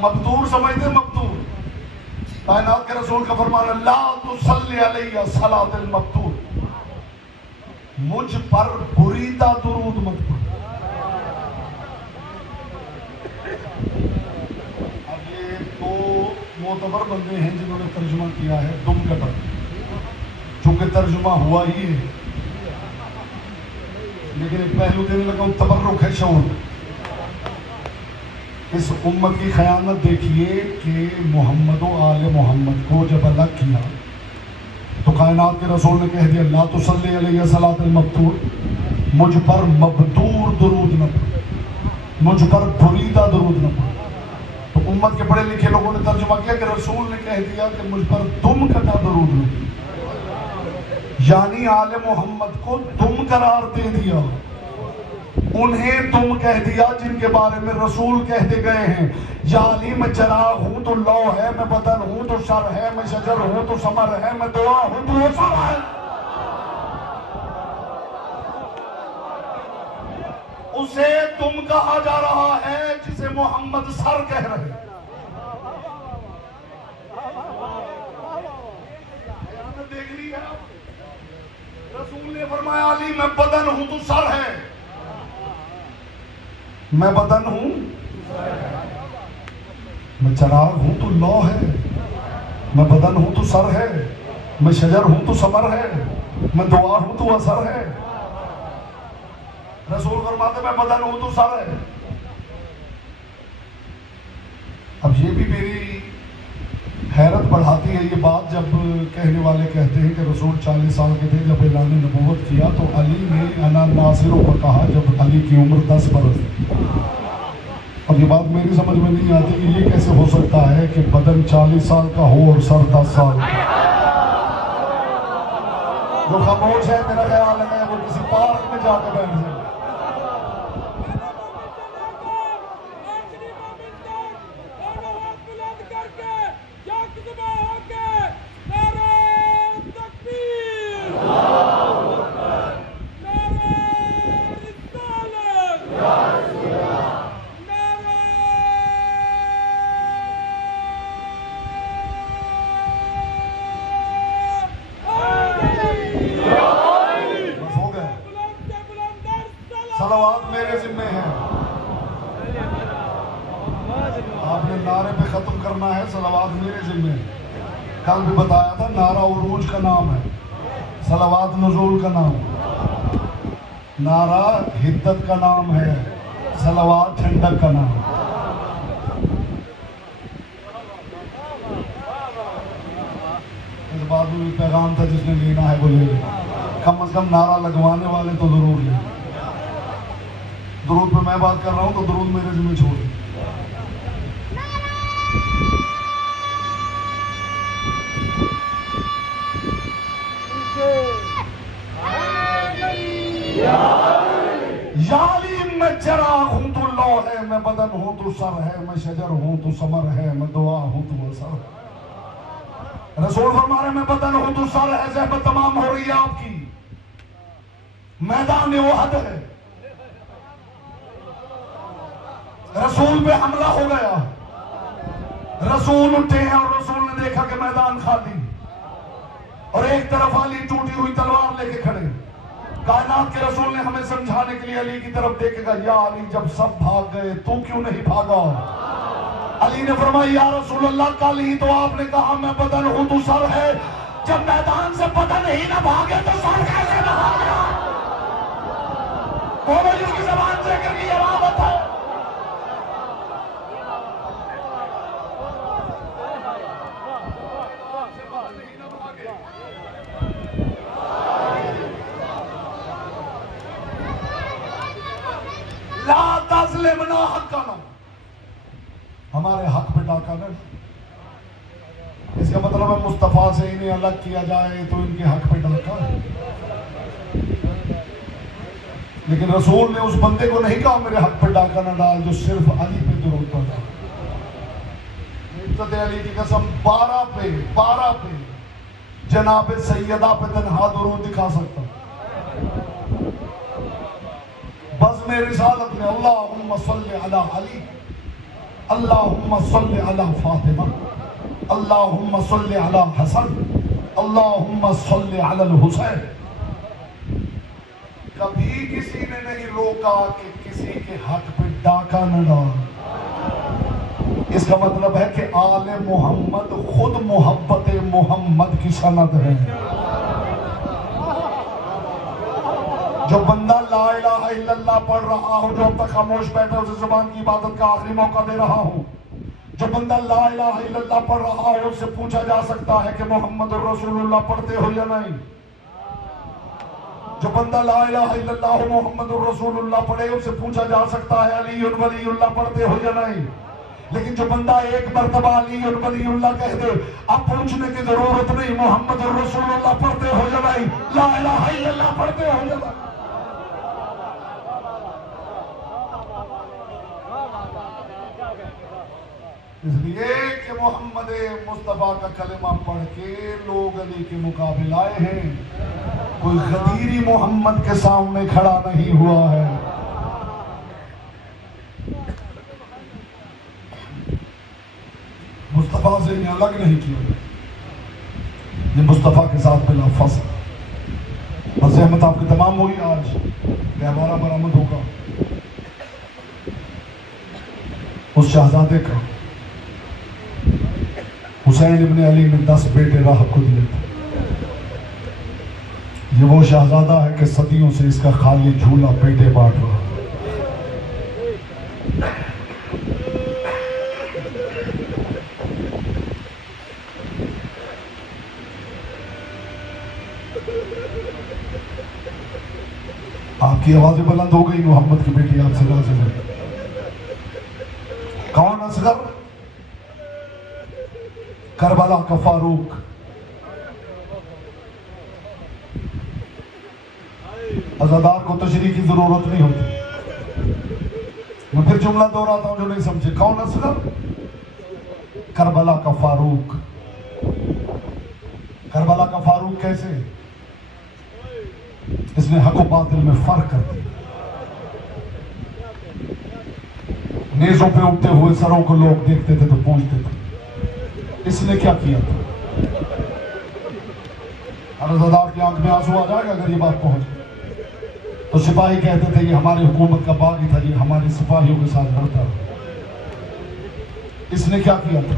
मबतूर समझते, मबतूर कायनात के रसूल का फरमान ला तुसल्ली अलैया सलातुल मबतूर, मुझ पर बुरीदा दुरूद मत पढ़। मोतबर बंदे हैं जिन्होंने तर्जुमा किया है दुम कटर, चूंकि तर्जुमा हुआ ही है, लेकिन एक पहलू देने लगा तबर्रुक है शऊर। इस उम्मत की खयानत देखिए कि मोहम्मद आले मोहम्मद को जब अलग किया तो कायनात के रसूल ने कह दिया ला तुसल्ली अलैहि सलातुल मबतूर, मुझ पर मबतूर दुरूद न पढ़, मुझ पर बुरीदा दुरूद न पढ़। तो उम्मत के पढ़े लिखे लोगों ने तर्जुमा किया कि रसूल ने कह दिया कि मुझ पर तुम कटा दुरूद लो, यानी आले मोहम्मद को तुम करार दे दिया, उन्हें तुम कह दिया जिनके बारे में रसूल कहते गए हैं या अली मैं चराग हूं तो लौ है, मैं बदन हूं तो सर है, मैं शजर हूं तो समर है, मैं दुआ हूं तो असर है। उसे तुम कहा जा रहा है जिसे मोहम्मद सर कह रहे हैं। देख ली है रसूल ने फरमाया अली मैं बदन हूं तो सर है, मैं बदन हूं, मैं चराग हूं तो लौ है, मैं बदन हूं तो सर है, मैं शजर हूं तो समर है, मैं दुआ हूं तो असर है। रसूल फरमाते मैं बदन हूं तो सर है। अब ये भी मेरी हैरत बढ़ाती है ये बात जब कहने वाले कहते हैं कि रसूल 40 साल के थे जब ऐलान नबूवत किया तो अली ने अना नासिरों पर कहा जब अली की उम्र 10 बरस। अब ये बात मेरी समझ में नहीं आती कि ये कैसे हो सकता है कि बदन 40 साल का हो और सर 10 साल का। जो खामोश है मेरा ख्याल है वो किसी पार्क में जाकर बैठ जाए। सलावात मेरे जिम्मे है, आपने नारे पे खत्म करना है, सलावात मेरे जिम्मे है। कल भी बताया था नारा उरूज का नाम है, सलावात नुज़ूल का नाम, नारा हिद्दत का नाम है, सलावात ठंडक का नाम। इस बात में भी पैगाम था जिसने लेना है वो ले ले, कम से कम नारा लगवाने वाले तो जरूर ले। दुरूद पे मैं बात कर रहा हूं तो दुरूद मेरे जिम्मे छोड़। या अली इल्म में चिराग हूं तो लौ है, मैं बदन हूं तो सर है, मैं शजर हूं तो समर है, मैं दुआ हूं तो असर। रसूल फरमा रहे मैं बदन हूं तो सर है, ज़हमत तमाम हो रही है आपकी, मैदान ओहद है, रसूल पे हमला हो गया, रसूल उठे हैं और रसूल ने देखा कि मैदान खाली और एक तरफ अली टूटी हुई तलवार लेके खड़े। कायनात के रसूल ने हमें समझाने के लिए अली की तरफ देखेगा, या अली जब सब भाग गए तू क्यों नहीं भागा? अली ने फरमाया या रसूल अल्लाह, कल ही तो आपने कहा मैं बदन हूं तू सर है, जब मैदान से बदन ही ना भागे तो सर कैसे ना भागे? बोलो जिसकी जबान से करके ये बात है। ला तज़लिमना हक़ना, हमारे हक पे डाका न। इसका मतलब है मुस्तफा से इन्हें अलग किया जाए तो इनके हक पे डाका। लेकिन रसूल ने उस बंदे को नहीं कहा मेरे हक पे डाका न डाल जो सिर्फ अली पे दुरूद पढ़ता। इज्जत अली की कसम 12 पे जनाब सैयदा पे तन्हा दुरूद दिखा सकता। बस मेरी रिसालत में अल्लाहुम्मा सल्ली अला अली, अल्लाहुम्मा सल्ली अला फातिमा, अल्लाहुम्मा सल्ली अला हसन, अल्लाहुम्मा सल्ली अला हुसैन। कभी किसी ने नहीं रोका कि किसी के हक पे डाका न डाल। इसका मतलब है कि आले मोहम्मद खुद मोहब्बत मोहम्मद की सनद है। जो बंदा ला इलाहा इल्लल्लाह पढ़ रहा हो, जो अब तक खामोश बैठा उसे जुबान की इबादत का आखिरी मौका दे रहा हूं। जो बंदा ला इलाहा इल्लल्लाह पढ़ रहा हो उससे पूछा जा सकता है कि मोहम्मद रसूलुल्लाह पढ़ते हो या नहीं। जो बंदा ला इलाहा इल्लल्लाह मोहम्मद रसूलुल्लाह पढ़े उससे पूछा जा सकता है अली वलीउल्लाह पढ़ते हो या नहीं। लेकिन जो बंदा एक मर्तबा अली वलीउल्लाह कह दे, अब पूछने की जरूरत नहीं मोहम्मद रसूलुल्लाह पढ़ते हो या नहीं, ला इलाहा इल्लल्लाह पढ़ते हो या नहीं। इसलिए कि मोहम्मद मुस्तफा का कलमा पढ़ के लोग अली के मुकाबले आए हैं, कोई गदीरी मोहम्मद के सामने खड़ा नहीं हुआ है। मुस्तफा से इन्हें अलग नहीं किया, ये मुस्तफा के साथ मिला फसल। बस अहमद आपकी तमाम हुई, आज गहवारा बरामद होगा उस शहजादे का। हुसैन इब्ने अली ने 10 बेटे राह को दिए थे। ये वो शहजादा है कि सदियों से इसका खाली झूला बेटे बांट रहा। आपकी आवाजें बुलंद हो गई, मोहम्मद की बेटी आपसे राजी है। कौन असगर? करबला का फारूक। अज़ादार को तशरीह की जरूरत नहीं होती। मैं फिर जुमला दोहराता हूं जो नहीं समझे। कौन असगर? करबला का फारूक। करबला का फारूक कैसे? इसने हक और बातिल में फर्क कर दिया। नेज़ों पे उठते हुए सरों को लोग देखते थे तो पूछते थे इसने क्या किया था। अज़ादार की आंख में आंसू आ जाएगा अगर ये बात पहुंच। तो सिपाही कहते थे ये हमारी हुकूमत का बागी था, ये हमारे सिपाहियों के साथ लड़ता था। इसने क्या किया था?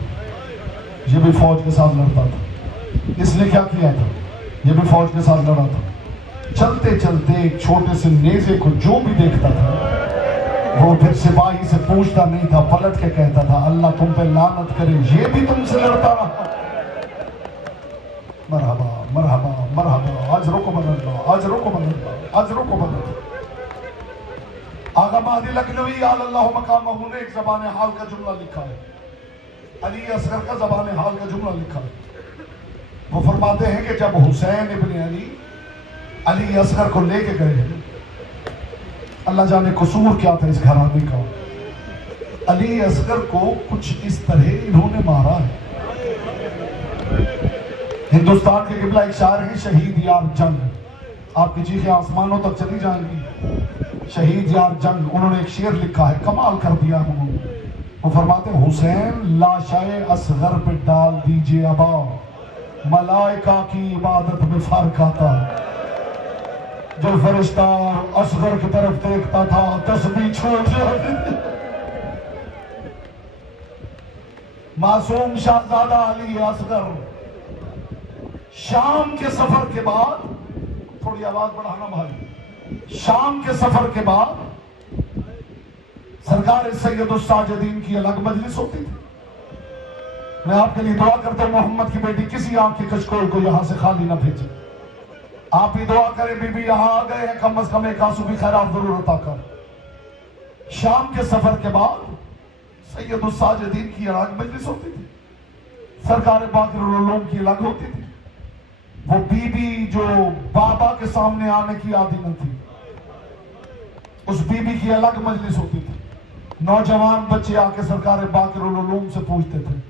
ये भी फौज के साथ लड़ता था। इसने क्या किया था? ये भी फौज के साथ लड़ा था। चलते चलते एक छोटे से नेज़े को जो भी देखता था वो फिर सिपाही से पूछता नहीं था, पलट के कहता था अल्लाह तुम पे लानत करे, ये भी तुमसे लड़ता रहा। मरहबा मरहबा मरहबा, अजरों को बदलना, अजरों को बदलना, अजरों को बदलना। आगा महदी लखनवी अल्लाह मकामहू ने एक ज़बान हाल का जुमला लिखा है। अली असगर का ज़बान हाल का जुमला लिखा है। वो फरमाते हैं कि जब हुसैन इब्ने अली असगर को लेके गए हैं अल्लाह जाने कसूर क्या था इस घराने का। अली असगर को कुछ इस तरह इन्होंने मारा है। हिंदुस्तान के किबला एक शायर है, शहीद यार जंग, आपकी चीखें आसमानों तक चली जाएंगी। शहीद यार जंग, उन्होंने एक शेर लिखा है, कमाल कर दिया उन्होंने। वो फरमाते, हुसैन लाशाए असगर पे डाल दीजिए अबा, मलाइका की इबादत में फर्क आता। जो फरिश्ता असगर की तरफ देखता था तस्बीह छोड़ जाती। मासूम शहजादा अली असगर शाम के सफर के बाद, थोड़ी आवाज बढ़ाना भाई, शाम के सफर के बाद सरकार सैयद साजिदीन की अलग मजलिस होती थी। मैं आपके लिए दुआ करता हूं मोहम्मद की बेटी किसी आंख के कचकोल को यहां से खाली ना भेजे। आप ही दुआ करें, बीबी यहां आ गए हैं, कम से कम एक आंसू की खैरात जरूर अता कर। शाम के सफर के बाद सैयद साजिदीन की अलग मजलिस होती थी, सरकार बाक़िरुल उलूम की अलग होती थी। वो बीबी जो बाबा के सामने आने की आदी न थी, उस बीबी की अलग मजलिस होती थी। नौजवान बच्चे आके सरकार बाक़िरुल उलूम से पूछते थे,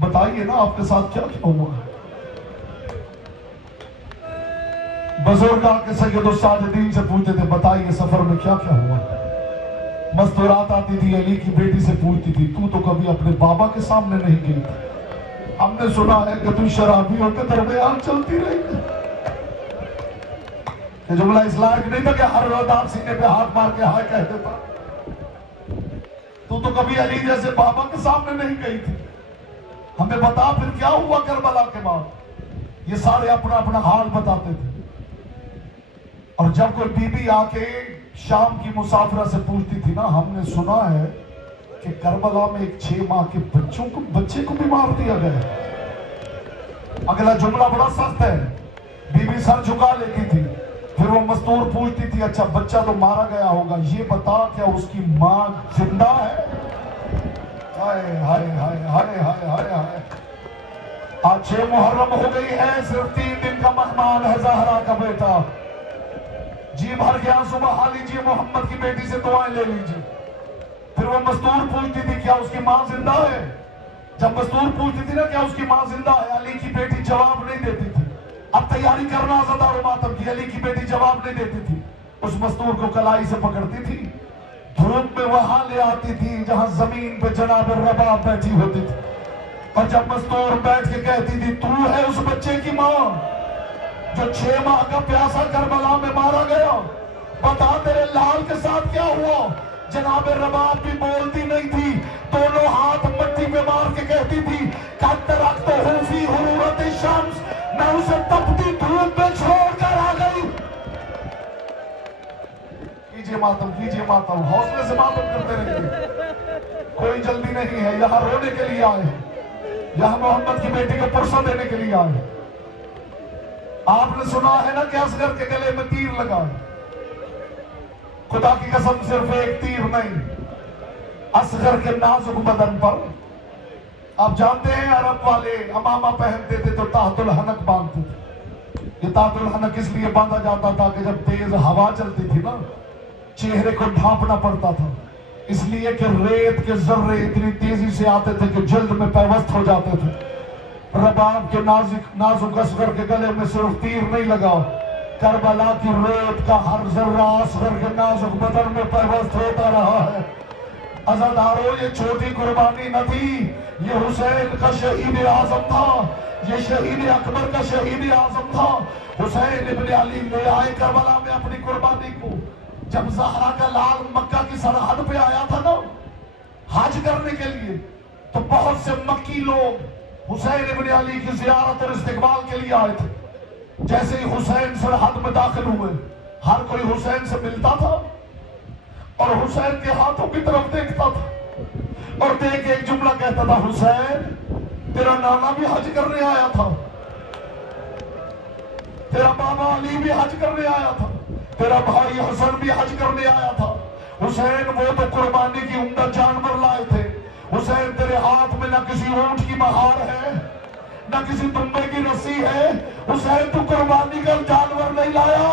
बताइए ना आपके साथ क्या क्या हुआ है। बुजुर्ग आके सैयद साजिदीन से पूछते थे, बताइए सफर में क्या क्या हुआ। मस्तूरात आती थी, अली की बेटी से पूछती थी, तू तो कभी अपने बाबा के सामने नहीं गई, हमने सुना है कि तू शराबियों के दरमियान चलती रही। ये जुमला इस लायक नहीं था कि हर रोज आप सीने पे हाथ मार के हाय कह देता। तू तो कभी अली जैसे बाबा के सामने नहीं गई थी, हमें बता फिर क्या हुआ करबला के बाद। ये सारे अपना अपना हाल बताते थे। और जब कोई बीबी आके शाम की मुसाफिरा से पूछती थी ना, हमने सुना है कि करबला में एक 6 माह के बच्चे को भी मार दिया गया। अगला जुमला बड़ा सख्त है। बीबी सर झुका लेती थी, फिर वो मस्तूर पूछती थी, अच्छा बच्चा तो मारा गया होगा, ये बता क्या उसकी मां जिंदा है। हाय हाय हाय हाय हाय हाय हाय। आज 6 मुहर्रम हो गई है, सिर्फ 3 दिन का मेहमान है ज़हरा का बेटा। जी भर के आंसू बहा लीजिए, मोहम्मद की बेटी से दुआएं ले लीजिए। फिर वो मस्तूर पूछती थी, क्या उसकी मां जिंदा है। जब मस्तूर पूछती थी ना क्या उसकी मां जिंदा है, अली की बेटी जवाब नहीं देती थी। अब तैयारी करना ज़दार मातम की, अली की बेटी जवाब नहीं देती थी। उस मस्तूर को कलाई से पकड़ती थी, धूप में वहां ले आती थी जहां जमीन पे जनाब रबाब बैठी होती थी। और जब मस्तूर बैठ के कहती थी, तू है उस बच्चे की मां जो 6 माह का प्यासा करबला में मारा गया, बता तेरे लाल के साथ क्या हुआ। जनाब रबाब भी बोलती नहीं थी, दोनों हाथ मट्टी पे मार के कहती थी, शम्स, मैं उसे तपती धूप में छोड़कर आ गई। कीजिए मातम, हौसले से मातम करते रहिए, कोई जल्दी नहीं है। यहाँ रोने के लिए आए हैं, यहाँ मोहम्मद की बेटी को पुरसा देने के लिए आए हैं। आपने सुना है ना कि असगर के गले में तीर लगा है। खुदा की कसम सिर्फ एक तीर नहीं, असगर के नाजुक बदन पर, आप जानते हैं अरब वाले अमामा पहनते थे तो ताहतुल हनक बांधते थे। ये ताहतुल हनक इसलिए बांधा जाता था कि जब तेज हवा चलती थी ना, चेहरे को ढांपना पड़ता था, इसलिए कि रेत के जर्रे इतनी तेजी से आते थे कि जल्द में पैवस्त हो जाते थे। रबाब के नाजुक असगर के गले में सिर्फ तीर नहीं लगा, करबला की रेत का हर जर्रा असगर के नाजुक बदन में पैवस्त होता रहा है। अज़ादारों, ये छोटी कुर्बानी न थी, ये हुसैन का शहीद आजम था, ये शहीद अकबर का शहीद आजम था। हुसैन इब्न अली ले आए करबला में अपनी कुर्बानी को। जब ज़हरा का लाल मक्का की सरहद पे आया था ना हज करने के लिए, तो बहुत से मक्की लोग हुसैन इब्न अली की ज़ियारत और इस्तकबाल के लिए आए थे। जैसे ही हुसैन सरहद में दाखिल हुए, हर कोई हुसैन से मिलता था और हुसैन के हाथों की तरफ देखता था और देख एक जुमला कहता था, हुसैन तेरा नाना भी हज करने आया था, तेरा बाबा अली भी हज करने आया था, तेरा भाई हसन भी हज करने आया था। हुसैन वो तो कुर्बानी की उम्दा जानवर लाए थे। हुसैन तेरे हाथ में ना किसी ऊंट की महार है, न किसी दुम्बे की रस्सी है। हुसैन तू कुर्बानी का जानवर नहीं लाया।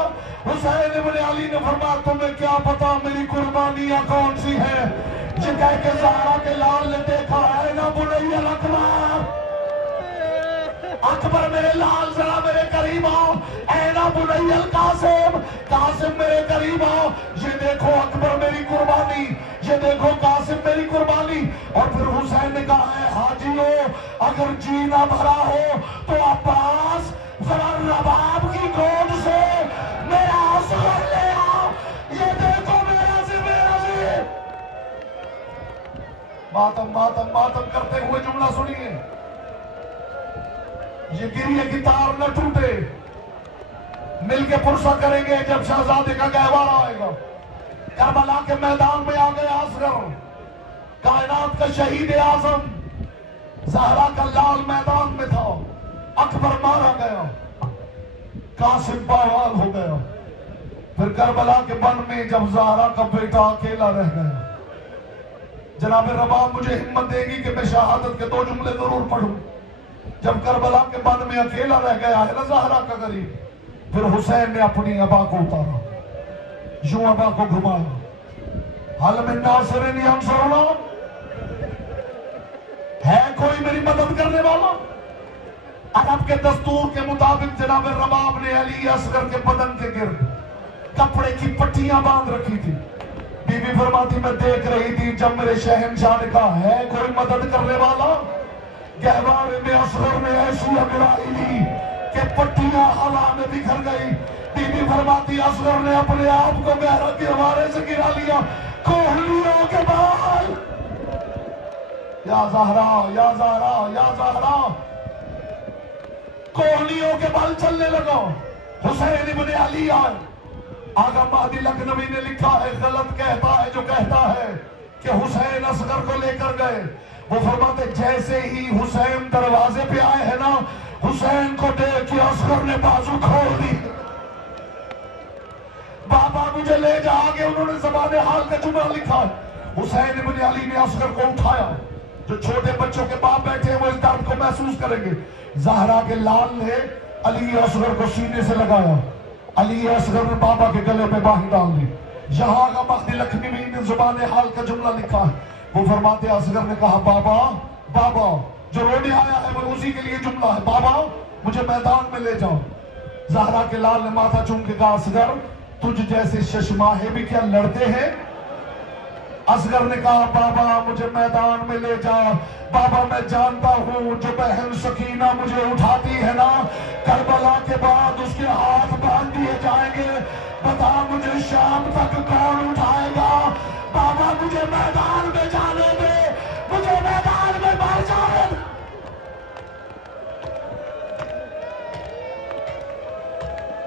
हुसैन इब्न अली ने फरमाया तुम्हें क्या पता मेरी कुर्बानियां कौन सी है। ये कह के ज़हरा के लाल ने देखा है ना बुनैया अकबर, अकबर मेरे लाल जरा मेरे करीब आओ। ऐना बुनैया कासिम, कासिम मेरे करीब आओ। ये देखो अकबर मेरी कुर्बानी, ये देखो कासिम मेरी कुर्बानी। और फिर हुसैन ने कहा है हाजियों अगर जीना भरा हो तो अब्बास जरा रबाब की गोद से मेरा असगर ले आओ। ये देखो मेरा से मातम मातम मातम करते हुए जुमला सुनिए। ये गिरिए की तार न टूटे, मिलके पुरसा करेंगे जब शहजादे का गहवारा आएगा। करबला के मैदान में आ गया असगर, कायनात का शहीद आजम। ज़हरा का लाल मैदान में था, अकबर मारा गया, कासिम बवाल हो गया। फिर करबला के वन में जब ज़हरा का बेटा अकेला रह गया, जनाब रबाब मुझे हिम्मत देगी कि मैं शहादत के 2 जुमले जरूर पढ़ूं। जब करबला के वन में अकेला रह गया है ना ज़हरा का गरीब, फिर हुसैन ने अपनी अबा को उतारा, यूं अबा को घुमाया, हल में नासिरिन यंसुरना, है कोई मेरी मदद करने वाला। अरब के दस्तूर के मुताबिक जनाब रबाब ने अली असगर के बदन के गिर्द कपड़े की पट्टियां बांध रखी थी। बीबी फरमाती मैं देख रही थी जब मेरे शहंशाह ने कहा है कोई मदद करने वाला, गहवारे में असगर ने ऐसी अगराई ली कि पट्टियां हवा में बिखर गई। बीबी फरमाती असगर ने अपने आप को गहरा गहवारे से गिरा लिया, कोहलियों के बाल, या ज़हरा या ज़हरा या ज़हरा, कोहलियों के बल चलने लगो। हुसैन इब्न अली आए। आगा महदी लखनवी ने लिखा है गलत कहता है जो कहता है कि हुसैन असगर को लेकर गए। वो फरमाते जैसे ही हुसैन दरवाजे पे आए हैं ना, हुसैन को देख के असगर ने बाजू खोल दी। बाबा मुझे ले जा, आगे उन्होंने ज़बाने हाल का जुमला लिखा है। हुसैन इब्न अली ने असगर को उठाया। जो छोटे बच्चों के बाप बैठे हैं वो इस दर्द को महसूस करेंगे। ज़हरा के लाल ने अली असगर को सीने से लगाया, अली असगर ने बाबा के गले पे बाहें डाल दी। यहाँ का महदी लखनवी ने ज़बाने हाल का जुमला लिखा है। वो फरमाते असगर ने कहा बाबा बाबा, जो रोने आया है वो उसी के लिए जुमला है, बाबा मुझे मैदान में ले जाओ। ज़हरा के लाल ने माथा चूम के कहा असगर तुझ जैसे शशमाहे भी क्या लड़ते हैं। असगर ने कहा बाबा मुझे मैदान में ले जा। बाबा मैं जानता हूँ जो बहन सकीना मुझे उठाती है ना, करबला के बाद उसके हाथ बांध दिए जाएंगे। बता मुझे शाम तक कौन उठाएगा। बाबा मुझे मैदान में जाने दे, मुझे मैदान में मर जाने दे।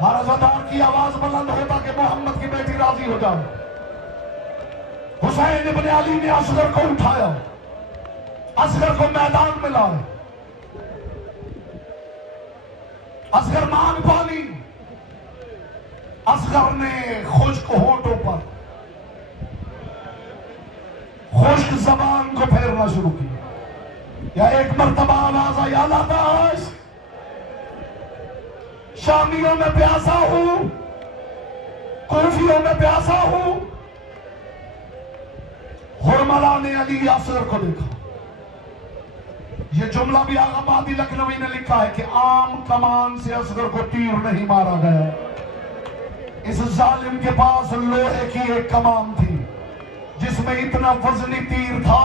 हर अज़ादार की आवाज बुलंद हो ताकि मोहम्मद की बेटी राजी हो जाए। हुसैन इब्न अली ने असगर को उठाया, असगर को मैदान में लाए। असगर मांग पानी। असगर ने खुश्क होठों पर खुश्क जबान को फेरना शुरू किया। या एक मर्तबा आवाज आई अल्लाह शामियों में प्यासा हूं, कूफियों में प्यासा हूं। हुरमला ने अली असगर को देखा। यह जुमला भी आगा महदी लखनवी ने लिखा है कि आम कमान से असगर को तीर नहीं मारा गया। इस जालिम के पास लोहे की एक कमान थी जिसमें इतना वजनी तीर था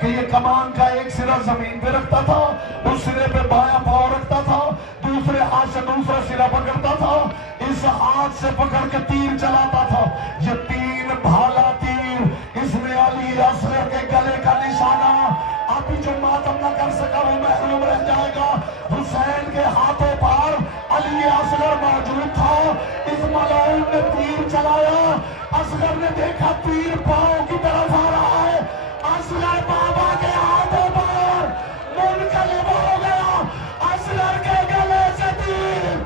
कि ये कमान का एक सिरा जमीन पे रखता था, उस सिरे पे बायां पांव रखता था, दूसरे हाथ से दूसरा सिरा पकड़ता था, इस हाथ से पकड़ के तीर चलाता था। ये 3 भाला तीर इसने अली असगर के गले का निशाना। अभी जो मातम न कर सका वो महरूम रह जाएगा। हुसैन के हाथों पर अली असगर मौजूद था। इस मलऊन ने तीर चलाया। असगर ने देखा तीर पांव की तरफ आ रहा है। असगर बाबा के हाथों पर मुनकलिब हो गया। असगर के गले से तीर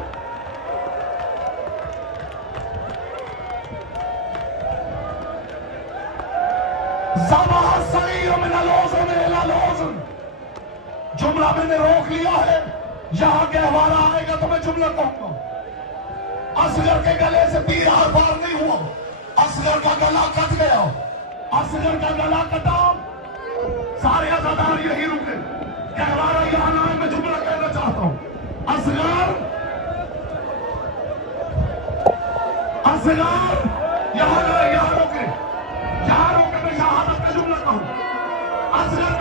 जुमला मैंने रोक लिया है। यहां गहवारा आएगा तो मैं जुमला कहूंगा। असगर के गले से तीर आर पार नहीं हुआ, असगर का गला कट गया, असगर का गला कटा, सारे अजादार यही रुके, गहवारा यहां ना, मैं जुमला कहना चाहता हूं। असगर यहां रुके, मैं शहादत का जुमला कहूं। असगर